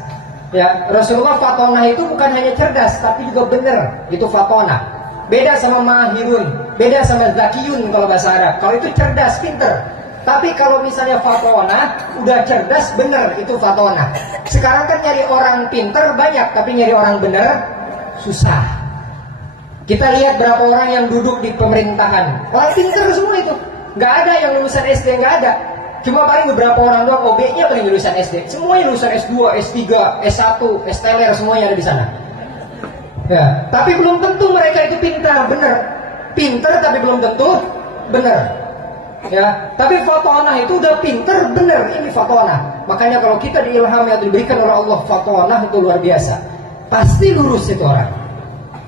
Ya, Rasulullah fatonah itu bukan hanya cerdas, tapi juga benar, itu fatonah. Beda sama mahirun, beda sama zakiyun kalau bahasa Arab. Kalau itu cerdas, pinter. Tapi kalau misalnya fatona, udah cerdas, bener, itu fatona. Sekarang kan nyari orang pinter banyak, tapi nyari orang bener susah. Kita lihat berapa orang yang duduk di pemerintahan, orang pinter semua itu. Nggak ada yang lulusan SD, nggak ada. Cuma paling beberapa orang doang, OB-nya paling lulusan SD. Semuanya lulusan S2, S3, S1, S-teler, semuanya ada di sana. Ya, tapi belum tentu mereka itu pintar, bener. Pinter tapi belum tentu bener. Ya, tapi fatonah itu udah pinter, bener, ini fatonah. Makanya kalau kita diilham yang diberikan oleh Allah, fatonah itu luar biasa, pasti lurus itu orang.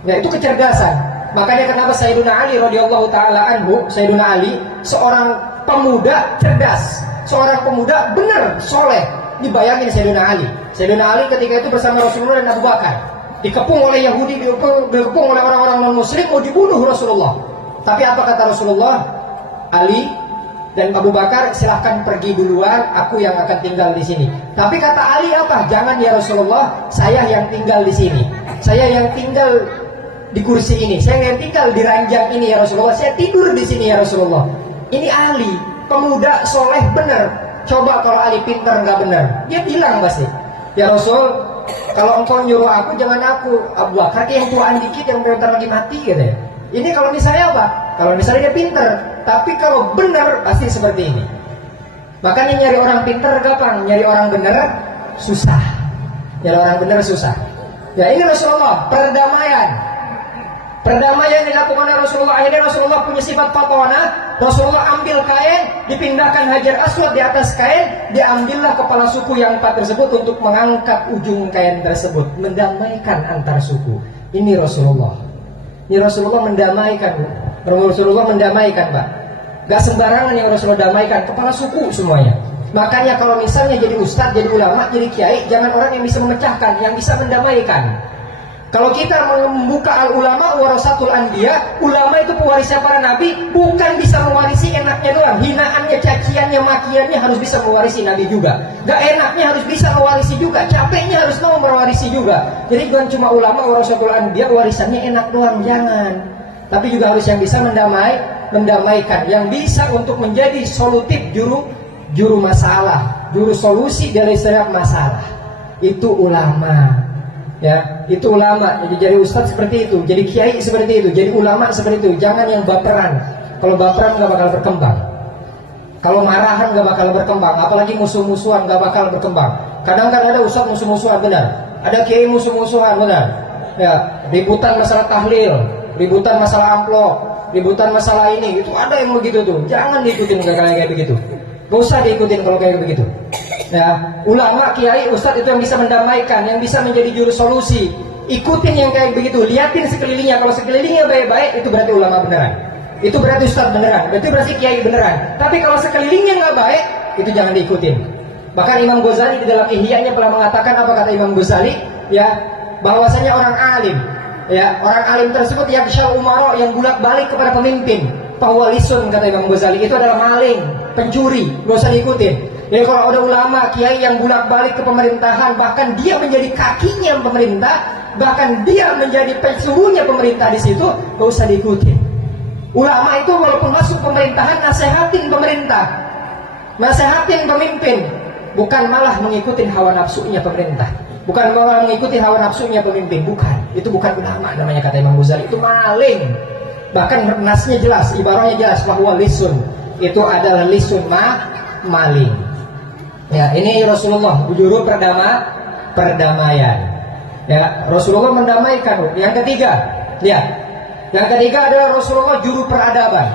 Ya, itu kecerdasan. Makanya kenapa Sayyiduna Ali radhiyallahu taala anhu, Sayyiduna Ali seorang pemuda cerdas, seorang pemuda bener, soleh. Dibayangin Sayyiduna Ali. Sayyiduna Ali ketika itu bersama Rasulullah dan Abu Bakar, dikepung oleh Yahudi, dikepung oleh orang-orang non-Muslim, mau dibunuh Rasulullah. Tapi apa kata Rasulullah? Ali dan Abu Bakar, silahkan pergi duluan, aku yang akan tinggal di sini. Tapi kata Ali apa? Jangan ya Rasulullah, saya yang tinggal di sini. Saya yang tinggal di kursi ini. Saya yang tinggal di ranjang ini ya Rasulullah. Saya tidur di sini ya Rasulullah. Ini Ali, pemuda soleh bener. Coba kalau Ali pintar nggak bener, dia bilang pasti, ya Rasul, kalau engkau nyuruh aku, jangan aku. Abu Bakar yang tuaan dikit, yang bentar lagi mati gitu ya. Ini kalau misalnya apa? Kalau misalnya dia pinter, tapi kalau benar pasti seperti ini. Makanya nyari orang pinter gampang, nyari orang benar susah. Nyari orang benar susah. Ya, ini Rasulullah, perdamaian. Perdamaian dilakukan oleh Rasulullah. Akhirnya Rasulullah punya sifat fatona. Rasulullah ambil kain, dipindahkan Hajar Aswad di atas kain, diambillah kepala suku yang 4 tersebut untuk mengangkat ujung kain tersebut, mendamaikan antar suku. Ini Rasulullah. Ini Rasulullah mendamaikan. Rasulullah mendamaikan, Pak. Gak sembarangan yang Rasulullah damaikan, kepala suku semuanya. Makanya kalau misalnya jadi ustadz, jadi ulama, jadi kiai, jangan orang yang bisa memecahkan, yang bisa mendamaikan. Kalau kita membuka al-ulama warasatul anbiya, ulama itu pewarisnya para nabi, bukan bisa mewarisi enaknya doang, hinaannya, caciannya, makiannya harus bisa mewarisi nabi juga. Gak enaknya harus bisa mewarisi juga, capeknya harus mau mewarisi juga. Jadi bukan cuma ulama warasatul anbiya, warisannya enak doang, jangan. Tapi juga harus yang bisa mendamaikan, yang bisa untuk menjadi solutif juru masalah, juru solusi dari setiap masalah. Itu ulama. Ya, itu ulama. Jadi ustadz seperti itu, jadi kiai seperti itu, jadi ulama seperti itu. Jangan yang baperan. Kalau baperan nggak bakal berkembang. Kalau marahan nggak bakal berkembang. Apalagi musuh-musuhan nggak bakal berkembang. Kadang-kadang ada ustadz musuh-musuhan, benar. Ada kiai musuh-musuhan, benar. Ya, ributan masalah tahlil, ributan masalah amplop, ributan masalah ini. Itu ada yang begitu tuh. Jangan diikutin kayak begitu. Gak usah diikutin kalau kayak begitu. Ya, ulama, kiai, ustadz itu yang bisa mendamaikan, yang bisa menjadi juru solusi. Ikutin yang kayak begitu, liatin sekelilingnya. Kalau sekelilingnya baik-baik, itu berarti ulama beneran. Itu berarti ustadz beneran. Itu berarti kiai beneran. Tapi kalau sekelilingnya nggak baik, itu jangan diikutin. Bahkan Imam Ghazali di dalam Ihya-nya pernah mengatakan, apa kata Imam Ghazali? Ya, bahwasanya orang alim, ya, orang alim tersebut yang syal umaro, yang bolak-balik kepada pemimpin. Pahwalisun, kata Imam Ghazali, itu adalah maling, pencuri, nggak usah diikutin. Jadi kalau ada ulama, kiai yang bolak-balik ke pemerintahan, bahkan dia menjadi kakinya pemerintah, bahkan dia menjadi pensuruhnya pemerintah di situ, gak usah diikuti. Ulama itu walaupun masuk pemerintahan, nasehatin pemerintah, nasehatin pemimpin, bukan malah mengikuti hawa nafsunya pemerintah, bukan malah mengikuti hawa nafsunya pemimpin, bukan. Itu bukan ulama namanya, kata Imam Ghazali, itu maling. Bahkan nasnya jelas, ibaratnya jelas, bahwa lisun itu adalah lisun maling. Ya, ini Rasulullah juru perdamaian. Ya, Rasulullah mendamaikan. Yang ketiga, lihat. Yang ketiga adalah Rasulullah juru peradaban.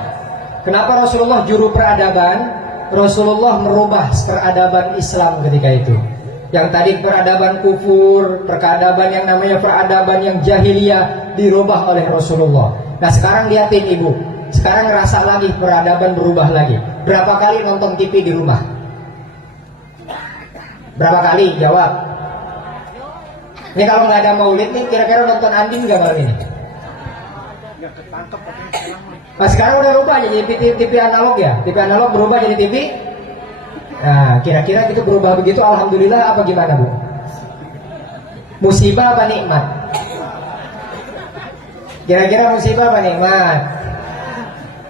Kenapa Rasulullah juru peradaban? Rasulullah merubah peradaban Islam ketika itu. Yang tadi peradaban kufur, peradaban yang namanya peradaban yang jahiliyah dirubah oleh Rasulullah. Nah, sekarang lihatin ibu. Sekarang rasa lagi peradaban berubah lagi. berapa kali nonton TV di rumah? Berapa kali? Jawab. Ini kalau nggak ada maulid nih, kira-kira nonton Andin nggak malam ini? Nah, sekarang udah berubah jadi TV analog ya? TV analog berubah jadi TV. Nah, kira-kira itu berubah begitu, alhamdulillah apa gimana Bu? Musibah apa nikmat? Kira-kira musibah apa nikmat?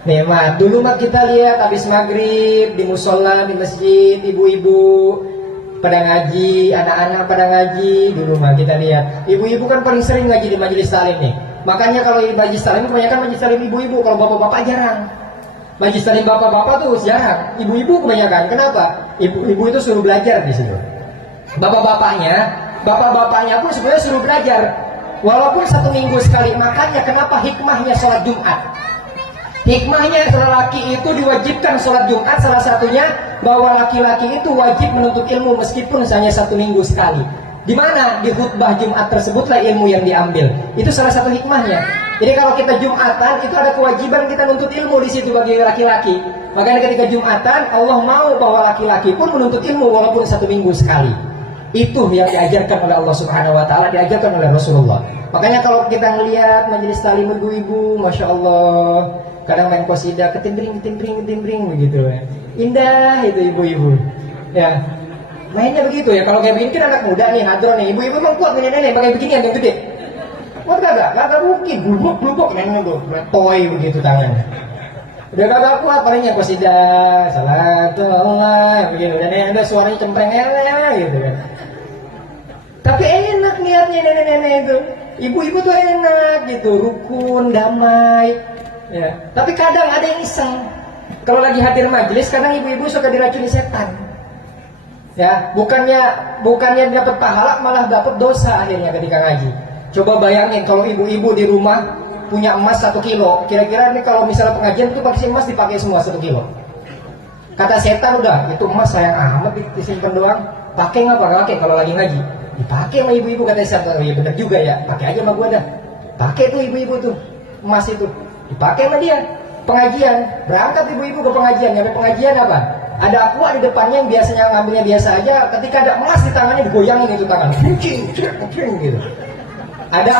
Nikmat. Dulu mah kita lihat habis maghrib di musola, di masjid, ibu-ibu pada ngaji, anak-anak pada ngaji. Dulu mah kita lihat ibu-ibu kan paling sering ngaji di majelis taklim nih. Makanya kalau di majelis taklim kebanyakan majelis taklim ibu-ibu, kalau bapak-bapak jarang. Majelis taklim bapak-bapak tuh jarang, ibu-ibu kebanyakan. Kenapa? Ibu-ibu itu suruh belajar di situ. Bapak-bapaknya pun sebenarnya suruh belajar. Walaupun 1 minggu sekali. Makanya kenapa hikmahnya sholat Jumat? Hikmahnya lelaki itu diwajibkan sholat Jumat, salah satunya bahwa laki-laki itu wajib menuntut ilmu meskipun hanya 1 minggu sekali. Di mana? Di khutbah Jumat tersebutlah ilmu yang diambil. Itu salah satu hikmahnya. Jadi kalau kita Jumatan itu ada kewajiban kita menuntut ilmu di situ bagi laki-laki. Makanya ketika Jumatan Allah mau bahwa laki-laki pun menuntut ilmu walaupun 1 minggu sekali. Itu yang diajarkan oleh Allah Subhanahu Wa Taala, diajarkan oleh Rasulullah. Makanya kalau kita ngelihat majelis taklim ibu-ibu, masya Allah, kadang main qasidah ketimbring begitu ya. Indah itu ibu-ibu. Ya. Mainnya begitu ya. Kalau kayak begini kan anak muda nih, hadron nih. Ibu-ibu emang kuat nenek-nenek pakai beginian yang gede. Kuat kagak mungkin. Bulbuk nenek tuh, toy begitu tangannya. Udah kagak kuat palingnya qasidah, salatu Allah begitu. Dan ada suaranya cempreng gitu kan. Tapi enak niatnya nenek-nenek itu. Ibu-ibu tuh enak gitu, rukun, damai. Ya. Tapi kadang ada yang iseng. Kalau lagi hadir majelis, kadang ibu-ibu suka diracuni setan. Ya, bukannya dapat pahala, malah dapat dosa akhirnya ketika ngaji. Coba bayangin kalau ibu-ibu di rumah punya emas 1 kilo, kira-kira nih kalau misalnya pengajian itu pakai emas dipakai semua 1 kilo. Kata setan udah, itu emas sayang amat disimpan doang. Pakai nggak pakai kalau lagi ngaji? Dipakai sama ibu-ibu kata setan. Oh iya benar juga ya, pakai aja sama gua dah. Pakai tuh ibu-ibu tuh emas itu, dipakai sama dia. Pengajian, berangkat ibu-ibu ke pengajian. Nyampe pengajian apa? Ada aqua di depannya yang biasanya ngambilnya biasa aja. Ketika ada emas di tangannya digoyangin itu tangan, cing gitu. Ada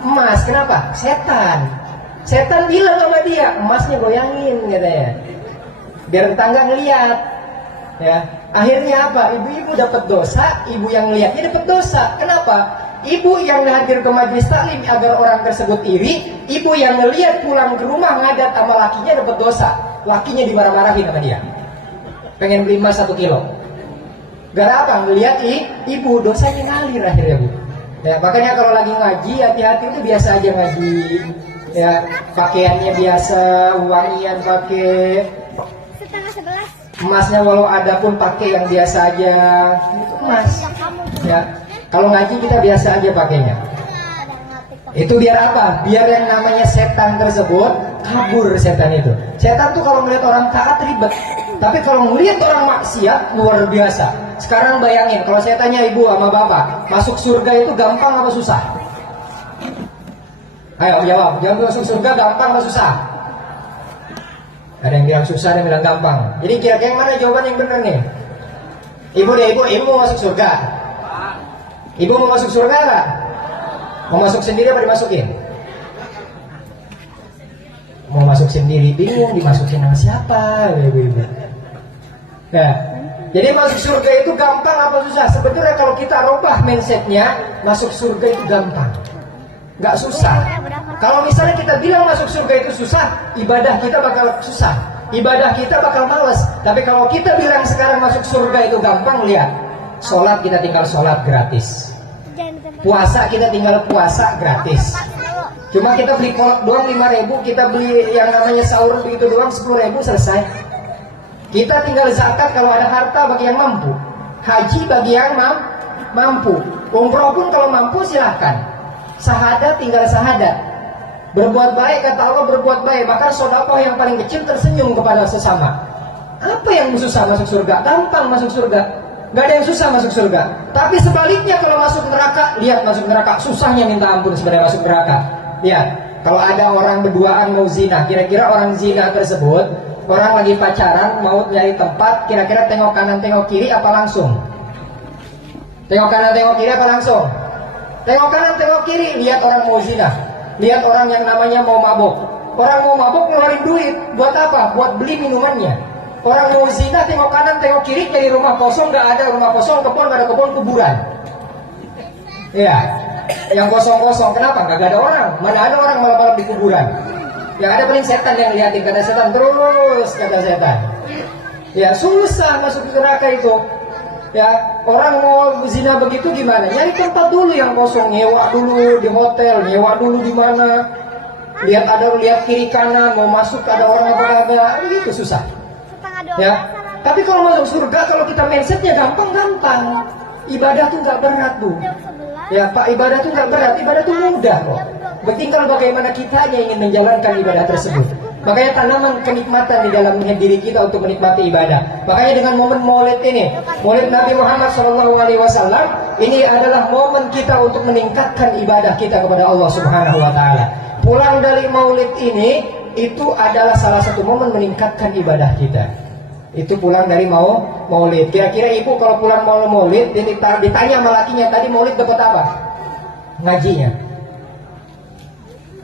emas, kenapa? Setan bilang sama dia, emasnya goyangin katanya. Biar tetangga ngeliat. Ya, akhirnya apa? Ibu-ibu dapat dosa, ibu yang ngeliatnya dapat dosa. Kenapa? Ibu yang hadir ke majelis taklim agar orang tersebut iri, ibu yang ngeliat pulang ke rumah ngadat sama lakinya dapat dosa. Lakinya dimarah-marahin sama dia. Pengen beli emas 1 kilo. Gara apa? Ngeliat ibu dosanya ngalir akhirnya Bu. Ya, makanya kalau lagi ngaji hati-hati, itu biasa aja ngaji. Ya, pakaiannya biasa, wangian pakai. Emasnya walau ada pun pakai yang biasa aja. Itu emas. Ya. Kalau ngaji kita biasa aja pakainya. Itu biar apa? Biar yang namanya setan tersebut kabur setan itu. Setan tuh kalau melihat orang taat ribet. Tapi kalau melihat orang maksiat luar biasa. Sekarang bayangin kalau saya tanya ibu sama bapak, masuk surga itu gampang apa susah? Ayo jawab, masuk surga gampang apa susah? Ada yang bilang susah, ada yang bilang gampang. Jadi kira-kira mana jawaban yang benar nih? Ibu mau masuk surga? Ibu mau masuk surga nggak? Mau masuk sendiri apa dimasukin? Mau masuk sendiri bingung dimasukin sama siapa? Ibu-ibu. Nah, jadi masuk surga itu gampang apa susah? Sebetulnya kalau kita rubah mindsetnya, masuk surga itu gampang, nggak susah. Kalau misalnya kita bilang masuk surga itu susah, ibadah kita bakal susah, ibadah kita bakal males. Tapi kalau kita bilang sekarang masuk surga itu gampang, lihat, sholat kita tinggal sholat gratis, puasa kita tinggal puasa gratis. Cuma kita beli kolak doang 5.000, kita beli yang namanya sahur begitu doang 10.000 selesai. Kita tinggal zakat kalau ada harta bagi yang mampu, haji bagi yang mampu, umroh pun kalau mampu silahkan. Sahadat tinggal sahadat. Berbuat baik kata Allah berbuat baik. Bahkan sedekah yang paling kecil tersenyum kepada sesama. Apa yang susah masuk surga? Gampang masuk surga. Gak ada yang susah masuk surga. Tapi sebaliknya kalau masuk neraka, lihat masuk neraka susahnya minta ampun sebenarnya masuk neraka. Lihat, kalau ada orang berduaan mau zina, kira-kira orang zina tersebut Orang lagi pacaran mau nyari tempat, kira-kira tengok kanan tengok kiri apa langsung? Tengok kanan tengok kiri apa langsung? Tengok kanan tengok kiri, lihat orang mau zina, lihat orang yang namanya mau mabok. Orang mau mabok ngeluarin duit, buat apa? Buat beli minumannya. Orang mau zina tengok kanan tengok kiri, dari rumah kosong nggak ada rumah kosong, kebun nggak ada kebun, kuburan. Iya, yang kosong-kosong, kenapa? Nggak ada orang. Mana ada orang malam-malam di kuburan? Yang ada paling setan yang liatin, kata setan terus, kata setan. Ya susah masuk ke neraka itu. Ya, orang mau zina begitu gimana? Nyari tempat dulu yang kosong, nyewa dulu di hotel, nyewa dulu di mana. Lihat ada, lihat kiri kanan, mau masuk ada orang apa kagak, begitu susah. Ya, tapi kalau masuk surga, kalau kita mindsetnya gampang-gampang. Ibadah tuh nggak berat Bu. Ya Pak, ibadah tuh nggak berat, ibadah tuh mudah kok. Tinggal bagaimana kita hanya ingin menjalankan ibadah tersebut. Makanya tanaman kenikmatan di dalam diri kita untuk menikmati ibadah. Makanya dengan momen Maulid ini, Maulid Nabi Muhammad SAW, ini adalah momen kita untuk meningkatkan ibadah kita kepada Allah Subhanahu Wa Taala. Pulang dari Maulid ini, itu adalah salah satu momen meningkatkan ibadah kita. Itu pulang dari Maulid. Kira-kira ibu kalau pulang Maulid, ditanya sama lakinya tadi Maulid dapat apa? Ngajinya.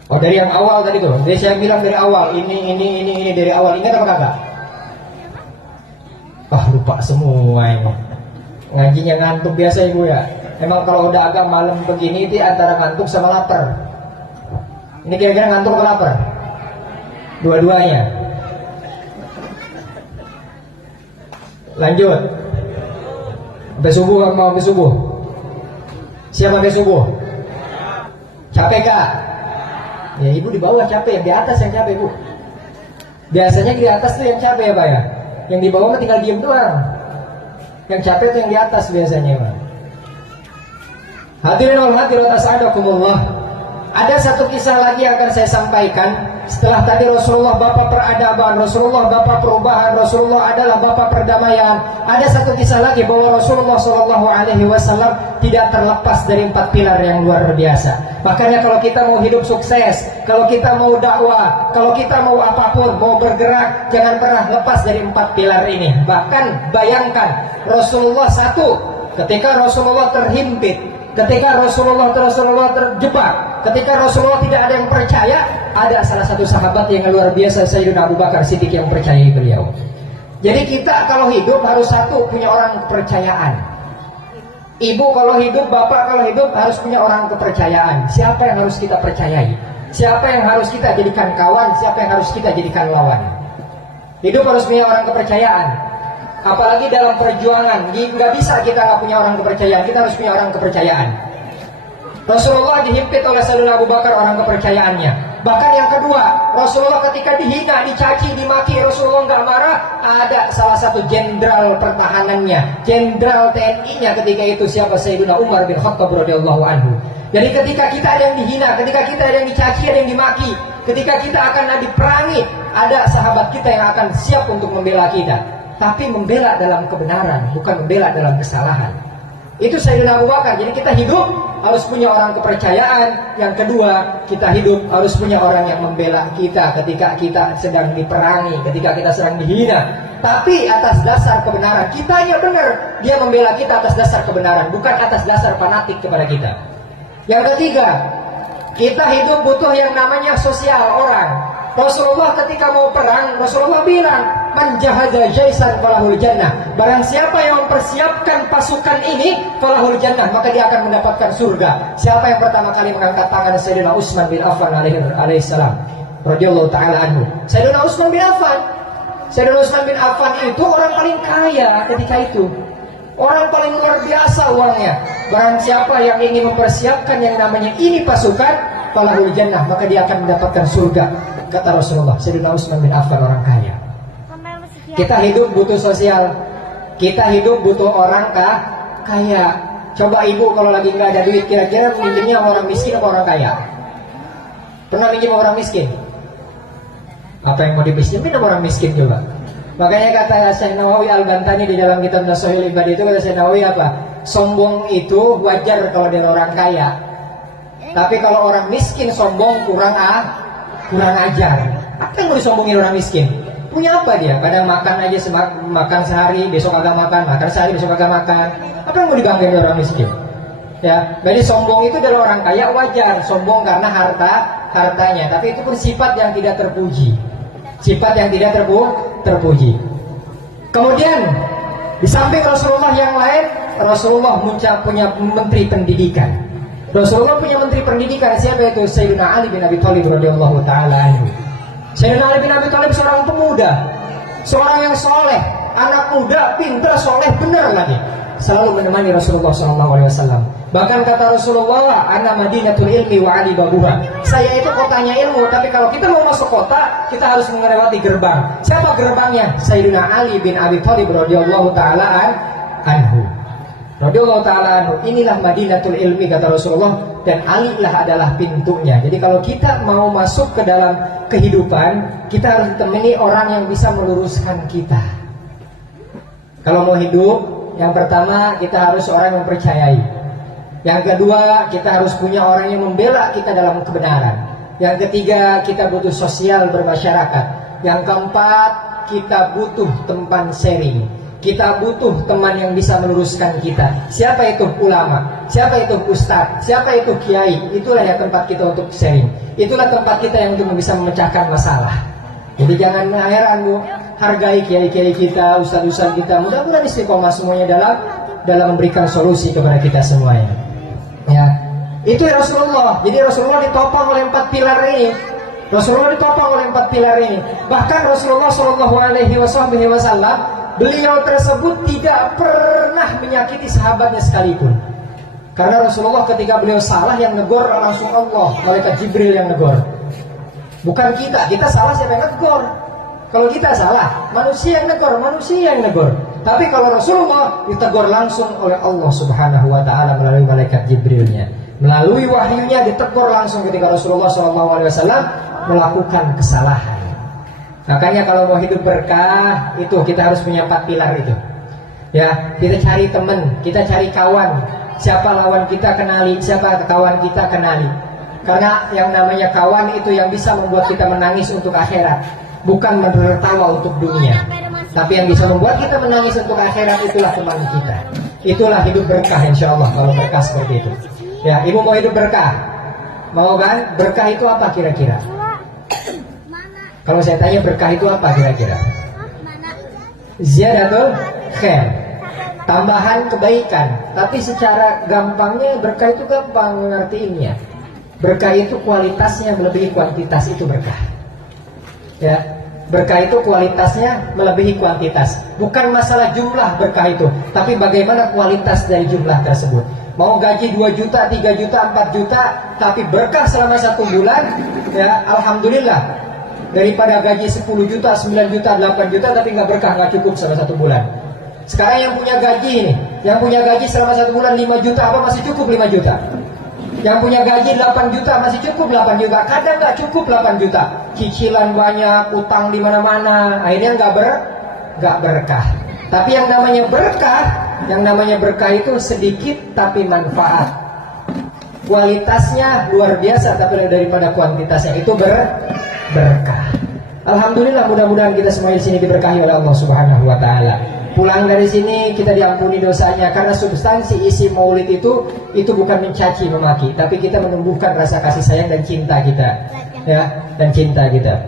Oh dari yang awal tadi tuh, jadi saya bilang dari awal, ini dari awal, ingat apa kagak? Lupa semua ini. Ngajinya ngantuk biasa ibu ya. Emang kalau udah agak malam begini itu antara ngantuk sama lapar. Ini kira-kira ngantuk atau lapar? Dua-duanya. Lanjut. Sampai subuh kan mau sampai subuh? Siapa sampai subuh? Capek kak? Ya ibu di bawah capek, yang di atas yang capek bu. Biasanya di atas tuh yang capek ya pak ya. Yang di bawah tinggal diem doang. Yang capek tuh yang di atas biasanya pak. Hadirin wal hadirat as'adakumullah. Ada satu kisah lagi yang akan saya sampaikan. Setelah tadi Rasulullah Bapak peradaban, Rasulullah Bapak perubahan, Rasulullah adalah Bapak perdamaian. Ada satu kisah lagi bahwa Rasulullah SAW tidak terlepas dari 4 pilar yang luar biasa. Makanya kalau kita mau hidup sukses, kalau kita mau dakwah, kalau kita mau apapun, mau bergerak, jangan pernah lepas dari 4 pilar ini. Bahkan bayangkan Rasulullah ketika Rasulullah terhimpit, ketika Rasulullah terjebak, ketika Rasulullah tidak ada yang percaya, ada salah satu sahabat yang luar biasa, Sayyidina Abu Bakar Siddiq, yang percayai beliau. Jadi kita kalau hidup harus punya orang kepercayaan. Ibu kalau hidup, bapak kalau hidup harus punya orang kepercayaan. Siapa yang harus kita percayai? Siapa yang harus kita jadikan kawan? Siapa yang harus kita jadikan lawan? Hidup harus punya orang kepercayaan. Apalagi dalam perjuangan, nggak bisa kita nggak punya orang kepercayaan. Kita harus punya orang kepercayaan. Rasulullah dihimpit oleh Sayyidina Abu Bakar orang kepercayaannya. Bahkan yang kedua, Rasulullah ketika dihina, dicaci, dimaki, Rasulullah nggak marah. Ada salah satu jenderal pertahanannya, jenderal TNI-nya ketika itu siapa? Sayyidina Umar bin Khattab radhiyallahu anhu. Jadi ketika kita ada yang dihina, ketika kita ada yang dicaci, ada yang dimaki, ketika kita akan diperangi, ada sahabat kita yang akan siap untuk membela kita. Tapi membela dalam kebenaran, bukan membela dalam kesalahan. Itu Sayyidina Abu Bakar. Jadi kita hidup harus punya orang kepercayaan. Yang kedua, kita hidup harus punya orang yang membela kita ketika kita sedang diperangi, ketika kita sedang dihina. Tapi atas dasar kebenaran. Kitanya benar, dia membela kita atas dasar kebenaran, bukan atas dasar fanatik kepada kita. Yang ketiga, kita hidup butuh yang namanya sosial orang. Rasulullah ketika mau perang, Rasulullah bilang, man jahada jaisan falahul jannah. Barang siapa yang mempersiapkan pasukan ini, falahul jannah, maka dia akan mendapatkan surga. Siapa yang pertama kali mengangkat tangan? Sayyidina Utsman bin Affan alaihissalam radhiyallahu taala anhu. Sayyidina Utsman bin Affan. Sayyidina Utsman bin Affan itu orang paling kaya ketika itu. Orang paling luar biasa uangnya. Barang siapa yang ingin mempersiapkan yang namanya ini pasukan, falahul jannah, maka dia akan mendapatkan surga. Kata Rasulullah, Sayyidina Utsman bin Affan orang kaya. Kita hidup butuh sosial. Kita hidup butuh orang kaya. Coba ibu kalau lagi nggak ada duit, kira-kira minjemnya orang miskin apa orang kaya? Pernah minjem orang miskin? Apa yang mau dipinjemin sama orang miskin coba? Makanya kata Syekh Nawawi Al-Bantani di dalam kitab Nasuhul Ibad itu, kata Syekh Nawawi apa? Sombong itu wajar kalau dia orang kaya. Tapi kalau orang miskin sombong kurang ajar. Apa yang mau disombongin orang miskin? Punya apa dia? Kadang makan aja, makan sehari, besok agak makan, makan sehari, besok agak makan. Apa yang mau dibanggain orang miskin? Ya, jadi sombong itu adalah orang kaya wajar, sombong karena hartanya. Tapi itu pun sifat yang tidak terpuji. Sifat yang tidak terpuji. Kemudian di samping Rasulullah yang lain, Rasulullah punya menteri pendidikan. Rasulullah punya menteri pendidikan. Siapa itu? Sayyidina Ali bin Abi Thalib radhiyallahu taala anhu. Sayyidina Ali bin Abi Thalib seorang pemuda, seorang yang soleh, anak muda, pintar, soleh, benar lagi. Selalu menemani Rasulullah SAW. Bahkan kata Rasulullah, "Ana Madinatul ilmi wa Ali babuha." Saya itu kotanya ilmu, tapi kalau kita mau masuk kota, kita harus melewati gerbang. Siapa gerbangnya? Sayyidina Ali bin Abi Thalib radhiyallahu taala anhu. Radhiyallahu taala anhu. Inilah Madinatul ilmi kata Rasulullah, dan Ali lah adalah pintunya. Jadi kalau kita mau masuk ke dalam kehidupan, kita harus ditemani orang yang bisa meluruskan kita. Kalau mau hidup, yang pertama kita harus orang yang mempercayai. Yang kedua, kita harus punya orang yang membela kita dalam kebenaran. Yang ketiga, kita butuh sosial bermasyarakat. Yang keempat, kita butuh teman sharing. Kita butuh teman yang bisa meluruskan kita. Siapa itu? Ulama. Siapa itu? Ustadz. Siapa itu? Kiai. Itulah yang tempat kita untuk sharing. Itulah tempat kita yang untuk bisa memecahkan masalah. Jadi jangan heran Bu, hargai kiai-kiai kita, ustadz-ustadz kita. Mudah-mudahan istiqomah semuanya dalam memberikan solusi kepada kita semuanya. Ya, itu Rasulullah. Jadi Rasulullah ditopang oleh 4 pilar ini. Rasulullah ditopang oleh 4 pilar ini. Bahkan Rasulullah SAW, beliau tersebut tidak pernah menyakiti sahabatnya sekalipun. Karena Rasulullah ketika beliau salah, yang negor langsung Allah, malaikat Jibril yang negor. Bukan kita salah siapa yang negor? Kalau kita salah, manusia yang negor. Tapi kalau Rasulullah ditegur langsung oleh Allah Subhanahu wa taala melalui malaikat Jibrilnya. Melalui wahyunya ditegur langsung ketika Rasulullah SAW melakukan kesalahan. Makanya kalau mau hidup berkah, itu kita harus punya 4 pilar itu. Ya, kita cari teman, kita cari kawan. Siapa lawan kita kenali, siapa kawan kita kenali. Karena yang namanya kawan itu yang bisa membuat kita menangis untuk akhirat, bukan menertawa untuk dunia. Tapi yang bisa membuat kita menangis untuk akhirat, itulah teman kita. Itulah hidup berkah insya Allah kalau berkah seperti itu. Ya, ibu mau hidup berkah? Mau kan? Berkah itu apa kira-kira? Kalau saya tanya berkah itu apa kira-kira? Ziyadatul khair, tambahan kebaikan. Tapi secara gampangnya berkah itu gampang ngertiinnya. Berkah itu kualitasnya melebihi kuantitas, itu berkah. Ya, berkah itu kualitasnya melebihi kuantitas. Bukan masalah jumlah berkah itu, tapi bagaimana kualitas dari jumlah tersebut. Mau gaji 2 juta, 3 juta, 4 juta, tapi berkah selama 1 bulan, ya alhamdulillah. Daripada gaji 10 juta, 9 juta, 8 juta, tapi nggak berkah, nggak cukup selama 1 bulan. Sekarang yang punya gaji ini, yang punya gaji selama 1 bulan 5 juta, apa masih cukup 5 juta? Yang punya gaji 8 juta, masih cukup 8 juta. Kadang nggak cukup 8 juta. Cicilan banyak, utang di mana-mana, akhirnya nggak berkah. Tapi yang namanya berkah itu sedikit tapi manfaat. Kualitasnya luar biasa, tapi daripada kuantitasnya itu berkah. Alhamdulillah, mudah-mudahan kita semua di sini diberkahi oleh Allah Subhanahu wa taala. Pulang dari sini kita diampuni dosanya, karena substansi isi maulid itu bukan mencaci memaki, tapi kita menumbuhkan rasa kasih sayang dan cinta kita, ya, dan cinta kita.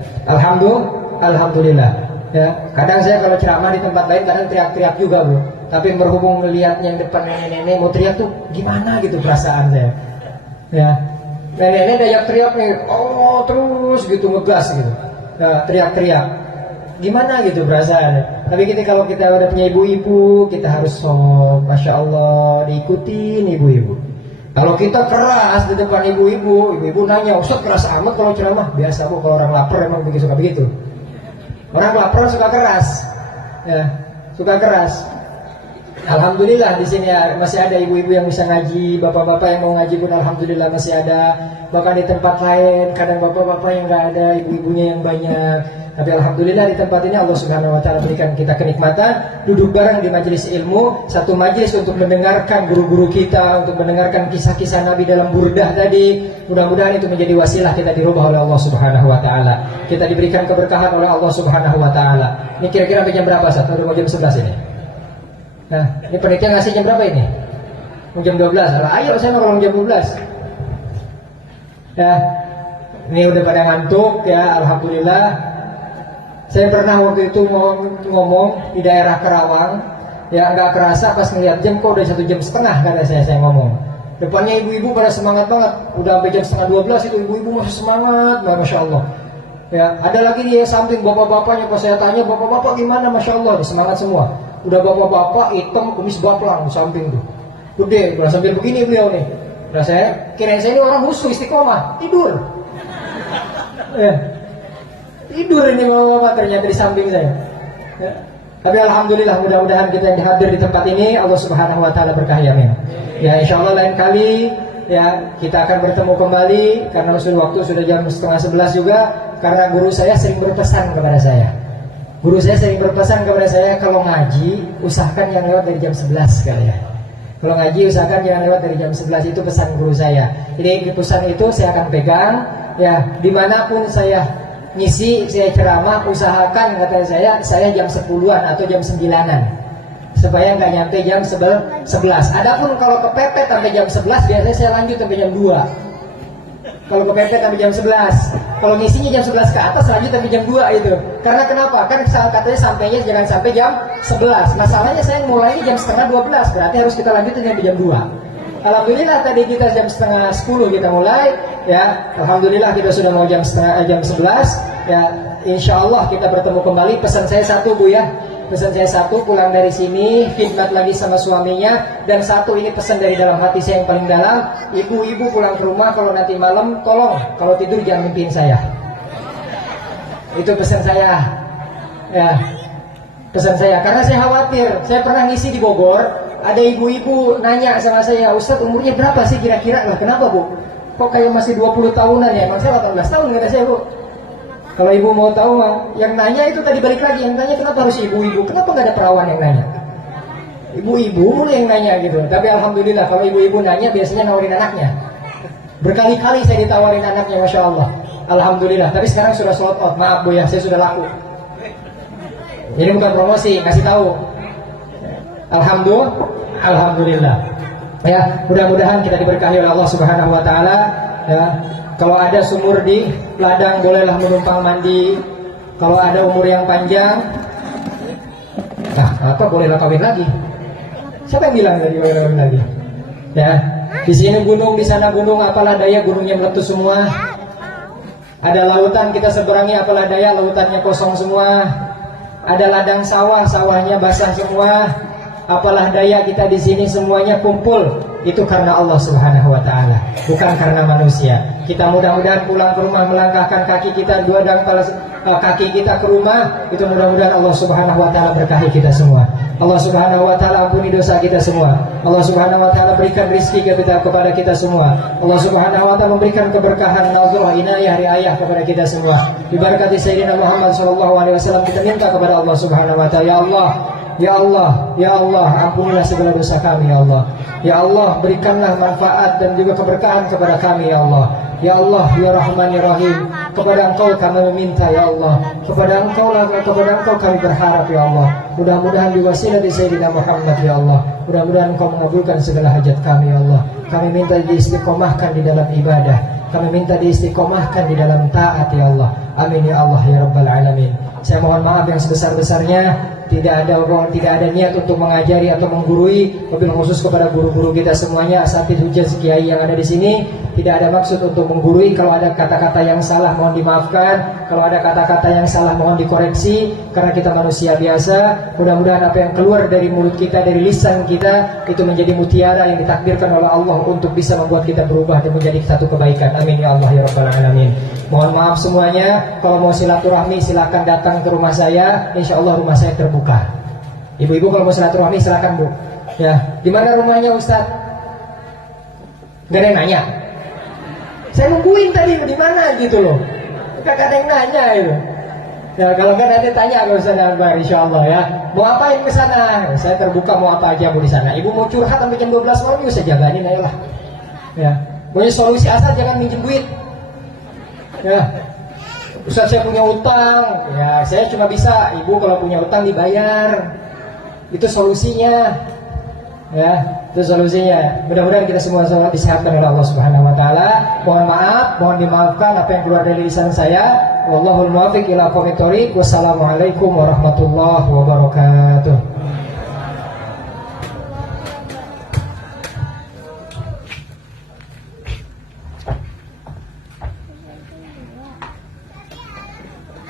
Alhamdulillah. Ya, kadang saya kalau ceramah di tempat lain kadang teriak-teriak juga Bu. Tapi berhubung melihat yang depan nenek-nenek mau teriak tuh gimana gitu perasaan saya. Ya, nenek-nenek dayak teriak nih, oh terus gitu ngegas gitu, ya, teriak-teriak. Gimana gitu perasaan. Tapi kalau kita udah punya ibu-ibu, kita harus Masya Allah, diikutin ibu-ibu. Kalau kita keras di depan ibu-ibu nanya, Ustaz keras amat kalau ceramah. Biasa Bu, kalau orang lapar emang suka begitu. Orang lapar suka keras, ya, suka keras. Alhamdulillah di sini masih ada ibu-ibu yang bisa ngaji, bapak-bapak yang mau ngaji pun alhamdulillah masih ada. Bahkan di tempat lain kadang bapak-bapak yang nggak ada, ibu-ibunya yang banyak. Tapi alhamdulillah di tempat ini Allah Subhanahu wa taala berikan kita kenikmatan duduk bareng di majelis ilmu, satu majelis untuk mendengarkan guru-guru kita, untuk mendengarkan kisah-kisah Nabi dalam burdah tadi. Mudah-mudahan itu menjadi wasilah kita dirubah oleh Allah Subhanahu wa taala. Kita diberikan keberkahan oleh Allah Subhanahu wa taala. Ini kira-kira jam berapa Ustaz? Udah mau jam 11 ini. Nah, ini panitia ngasih jam berapa ini? Jam 12. Ayo saya kalau jam 12. Ya, ini udah pada ngantuk ya, alhamdulillah. Saya pernah waktu itu mau ngomong di daerah Kerawang, ya nggak kerasa pas ngeliat jam kok udah 1,5 jam kata saya ngomong. Depannya ibu-ibu pada semangat banget, udah sampai jam 11:30 itu ibu-ibu masih semangat, masya Allah. Ya, ada lagi di samping bapak-bapaknya, pas saya tanya bapak-bapak gimana, masya Allah, semangat semua. Udah bapak-bapak hitam kumis baplang di samping tuh, gede, udah sambil begini beliau nih. Udah saya kirain saya ini orang khusus istiqomah tidur. Ya. Tidur ini bapak-bapak ternyata di samping saya. Ya. Tapi alhamdulillah mudah-mudahan kita yang hadir di tempat ini Allah Subhanahu wa taala berkahi amin. Ya insyaallah lain kali ya kita akan bertemu kembali karena waktu sudah jam 10:30 juga, karena guru saya sering berpesan kepada saya. Guru saya sering berpesan kepada saya kalau ngaji usahakan yang lewat dari jam 11 kali ya. Kalau ngaji usahakan jangan lewat dari jam 11, itu pesan guru saya. Jadi pesan itu saya akan pegang ya, dimanapun saya ngisi, saya ceramah, usahakan kata saya jam 10-an atau jam 9-an supaya nggak nyampe jam 11. Adapun kalau kepepet sampai jam 11 biasanya saya lanjut sampai jam 2. Kalau kepepet sampai jam 11, kalau ngisinya jam 11 ke atas lanjut sampai jam 2 itu. Karena kenapa? Kan katanya sampainya jangan sampai jam 11. Masalahnya saya mulainya jam 11:30, berarti harus kita lanjutin sampai jam 2. Alhamdulillah tadi kita jam 9:30 kita mulai ya. Alhamdulillah kita sudah mau jam 11 ya. Insya Allah kita bertemu kembali. Pesan saya satu Bu ya, pesan saya satu, pulang dari sini khidmat lagi sama suaminya. Dan satu, ini pesan dari dalam hati saya yang paling dalam, ibu-ibu pulang ke rumah kalau nanti malam tolong kalau tidur jangan mimpiin saya. Itu pesan saya ya, pesan saya. Karena saya khawatir, saya pernah ngisi di Bogor, ada ibu-ibu nanya sama saya, Ustadz umurnya berapa sih kira-kira? Lah kenapa Bu? Kok kayak masih 20 tahunan ya? Emang saya 18 tahun kata saya Bu. Kalau ibu mau tahu, yang nanya itu tadi balik lagi, yang tanya kenapa harus ibu-ibu? Kenapa nggak ada perawan yang nanya? Ibu-ibu mulai yang nanya gitu. Tapi alhamdulillah kalau ibu-ibu nanya biasanya nawarin anaknya. Berkali-kali saya ditawarin anaknya, masya Allah. Alhamdulillah. Tapi sekarang sudah sold out. Maaf Bu ya, saya sudah laku. Ini bukan promosi, kasih tahu. Alhamdulillah. Ya, mudah-mudahan kita diberkahi oleh Allah Subhanahu wa taala ya. Kalau ada sumur di ladang bolehlah menumpang mandi. Kalau ada umur yang panjang, nah apa bolehlah kawin lagi. Siapa yang bilang tadi boleh kawin lagi? Ya, di sini gunung, di sana gunung, apalah daya gunungnya meletus semua. Ada lautan kita seberangi, apalah daya lautannya kosong semua. Ada ladang sawah, sawahnya basah semua. Apalah daya kita di sini semuanya kumpul. Itu karena Allah Subhanahu wa taala, bukan karena manusia. Kita mudah-mudahan pulang ke rumah melangkahkan kaki kita, dua dangkal kaki kita ke rumah, itu mudah-mudahan Allah Subhanahu wa taala berkahi kita semua. Allah Subhanahu wa taala ampuni dosa kita semua. Allah Subhanahu wa taala berikan rezeki kepada kita semua. Allah Subhanahu wa taala memberikan keberkahan, nazarah, inayah, riayah kepada kita semua. Diberkati Sayyidina Muhammad sallallahu alaihi wasallam, kita minta kepada Allah Subhanahu wa taala, ya Allah, ya Allah, ya Allah, ampunilah segala dosa kami ya Allah. Ya Allah, berikanlah manfaat dan juga keberkahan kepada kami ya Allah. Ya Allah, ya Rahman ya Rahim, kepada Engkau kami meminta ya Allah. Kepada Engkau kami berharap ya Allah. Mudah-mudahan diwasilah di Sayyidina Muhammad ya Allah. Mudah-mudahan Engkau mengabulkan segala hajat kami ya Allah. Kami minta diistiqomahkan di dalam ibadah. Kami minta diistiqomahkan di dalam taat ya Allah. Amin ya Allah ya Rabbal Alamin. Saya mohon maaf yang sebesar-besarnya. Tidak ada niat untuk mengajari atau menggurui, wabil khusus kepada guru-guru kita semuanya, asatidz hujjah kiai yang ada di sini. Tidak ada maksud untuk menggurui. Kalau ada kata-kata yang salah mohon dimaafkan. Kalau ada kata-kata yang salah mohon dikoreksi. Karena kita manusia biasa. Mudah-mudahan apa yang keluar dari mulut kita, dari lisan kita, itu menjadi mutiara yang ditakdirkan oleh Allah untuk bisa membuat kita berubah dan menjadi satu kebaikan. Amin ya Allah ya Rabbal Alamin. Mohon maaf semuanya. Kalau mau silaturahmi silakan datang ke rumah saya. Insya Allah rumah saya terbuka. Ibu-ibu kalau mau silaturahmi silakan Bu. Ya, di mana rumahnya Ustaz? Gak ada yang nanya. Saya nungguin tadi di mana gitu loh. Kagak ada yang nanya itu. Ya kalau nggak nanti tanya ke Ustaz Anwar insyaallah ya. Mau apain ke sana? Saya terbuka mau apa aja mau di sana. Ibu mau curhat sampai jam 12 malam ya saya jalanin aja lah. Ya, punya solusi asal jangan minjem duit. Ya. Ustaz saya punya utang. Ya, saya cuma bisa ibu kalau punya utang dibayar. Itu solusinya. Ya, itu solusinya. Mudah-mudahan kita semua disehatkan oleh Allah Subhanahu wa taala. Mohon maaf, mohon dimaafkan apa yang keluar dari lisan saya. Wallahul muwaffiq ila aqwamit thoriq. Wassalamualaikum warahmatullahi wabarakatuh.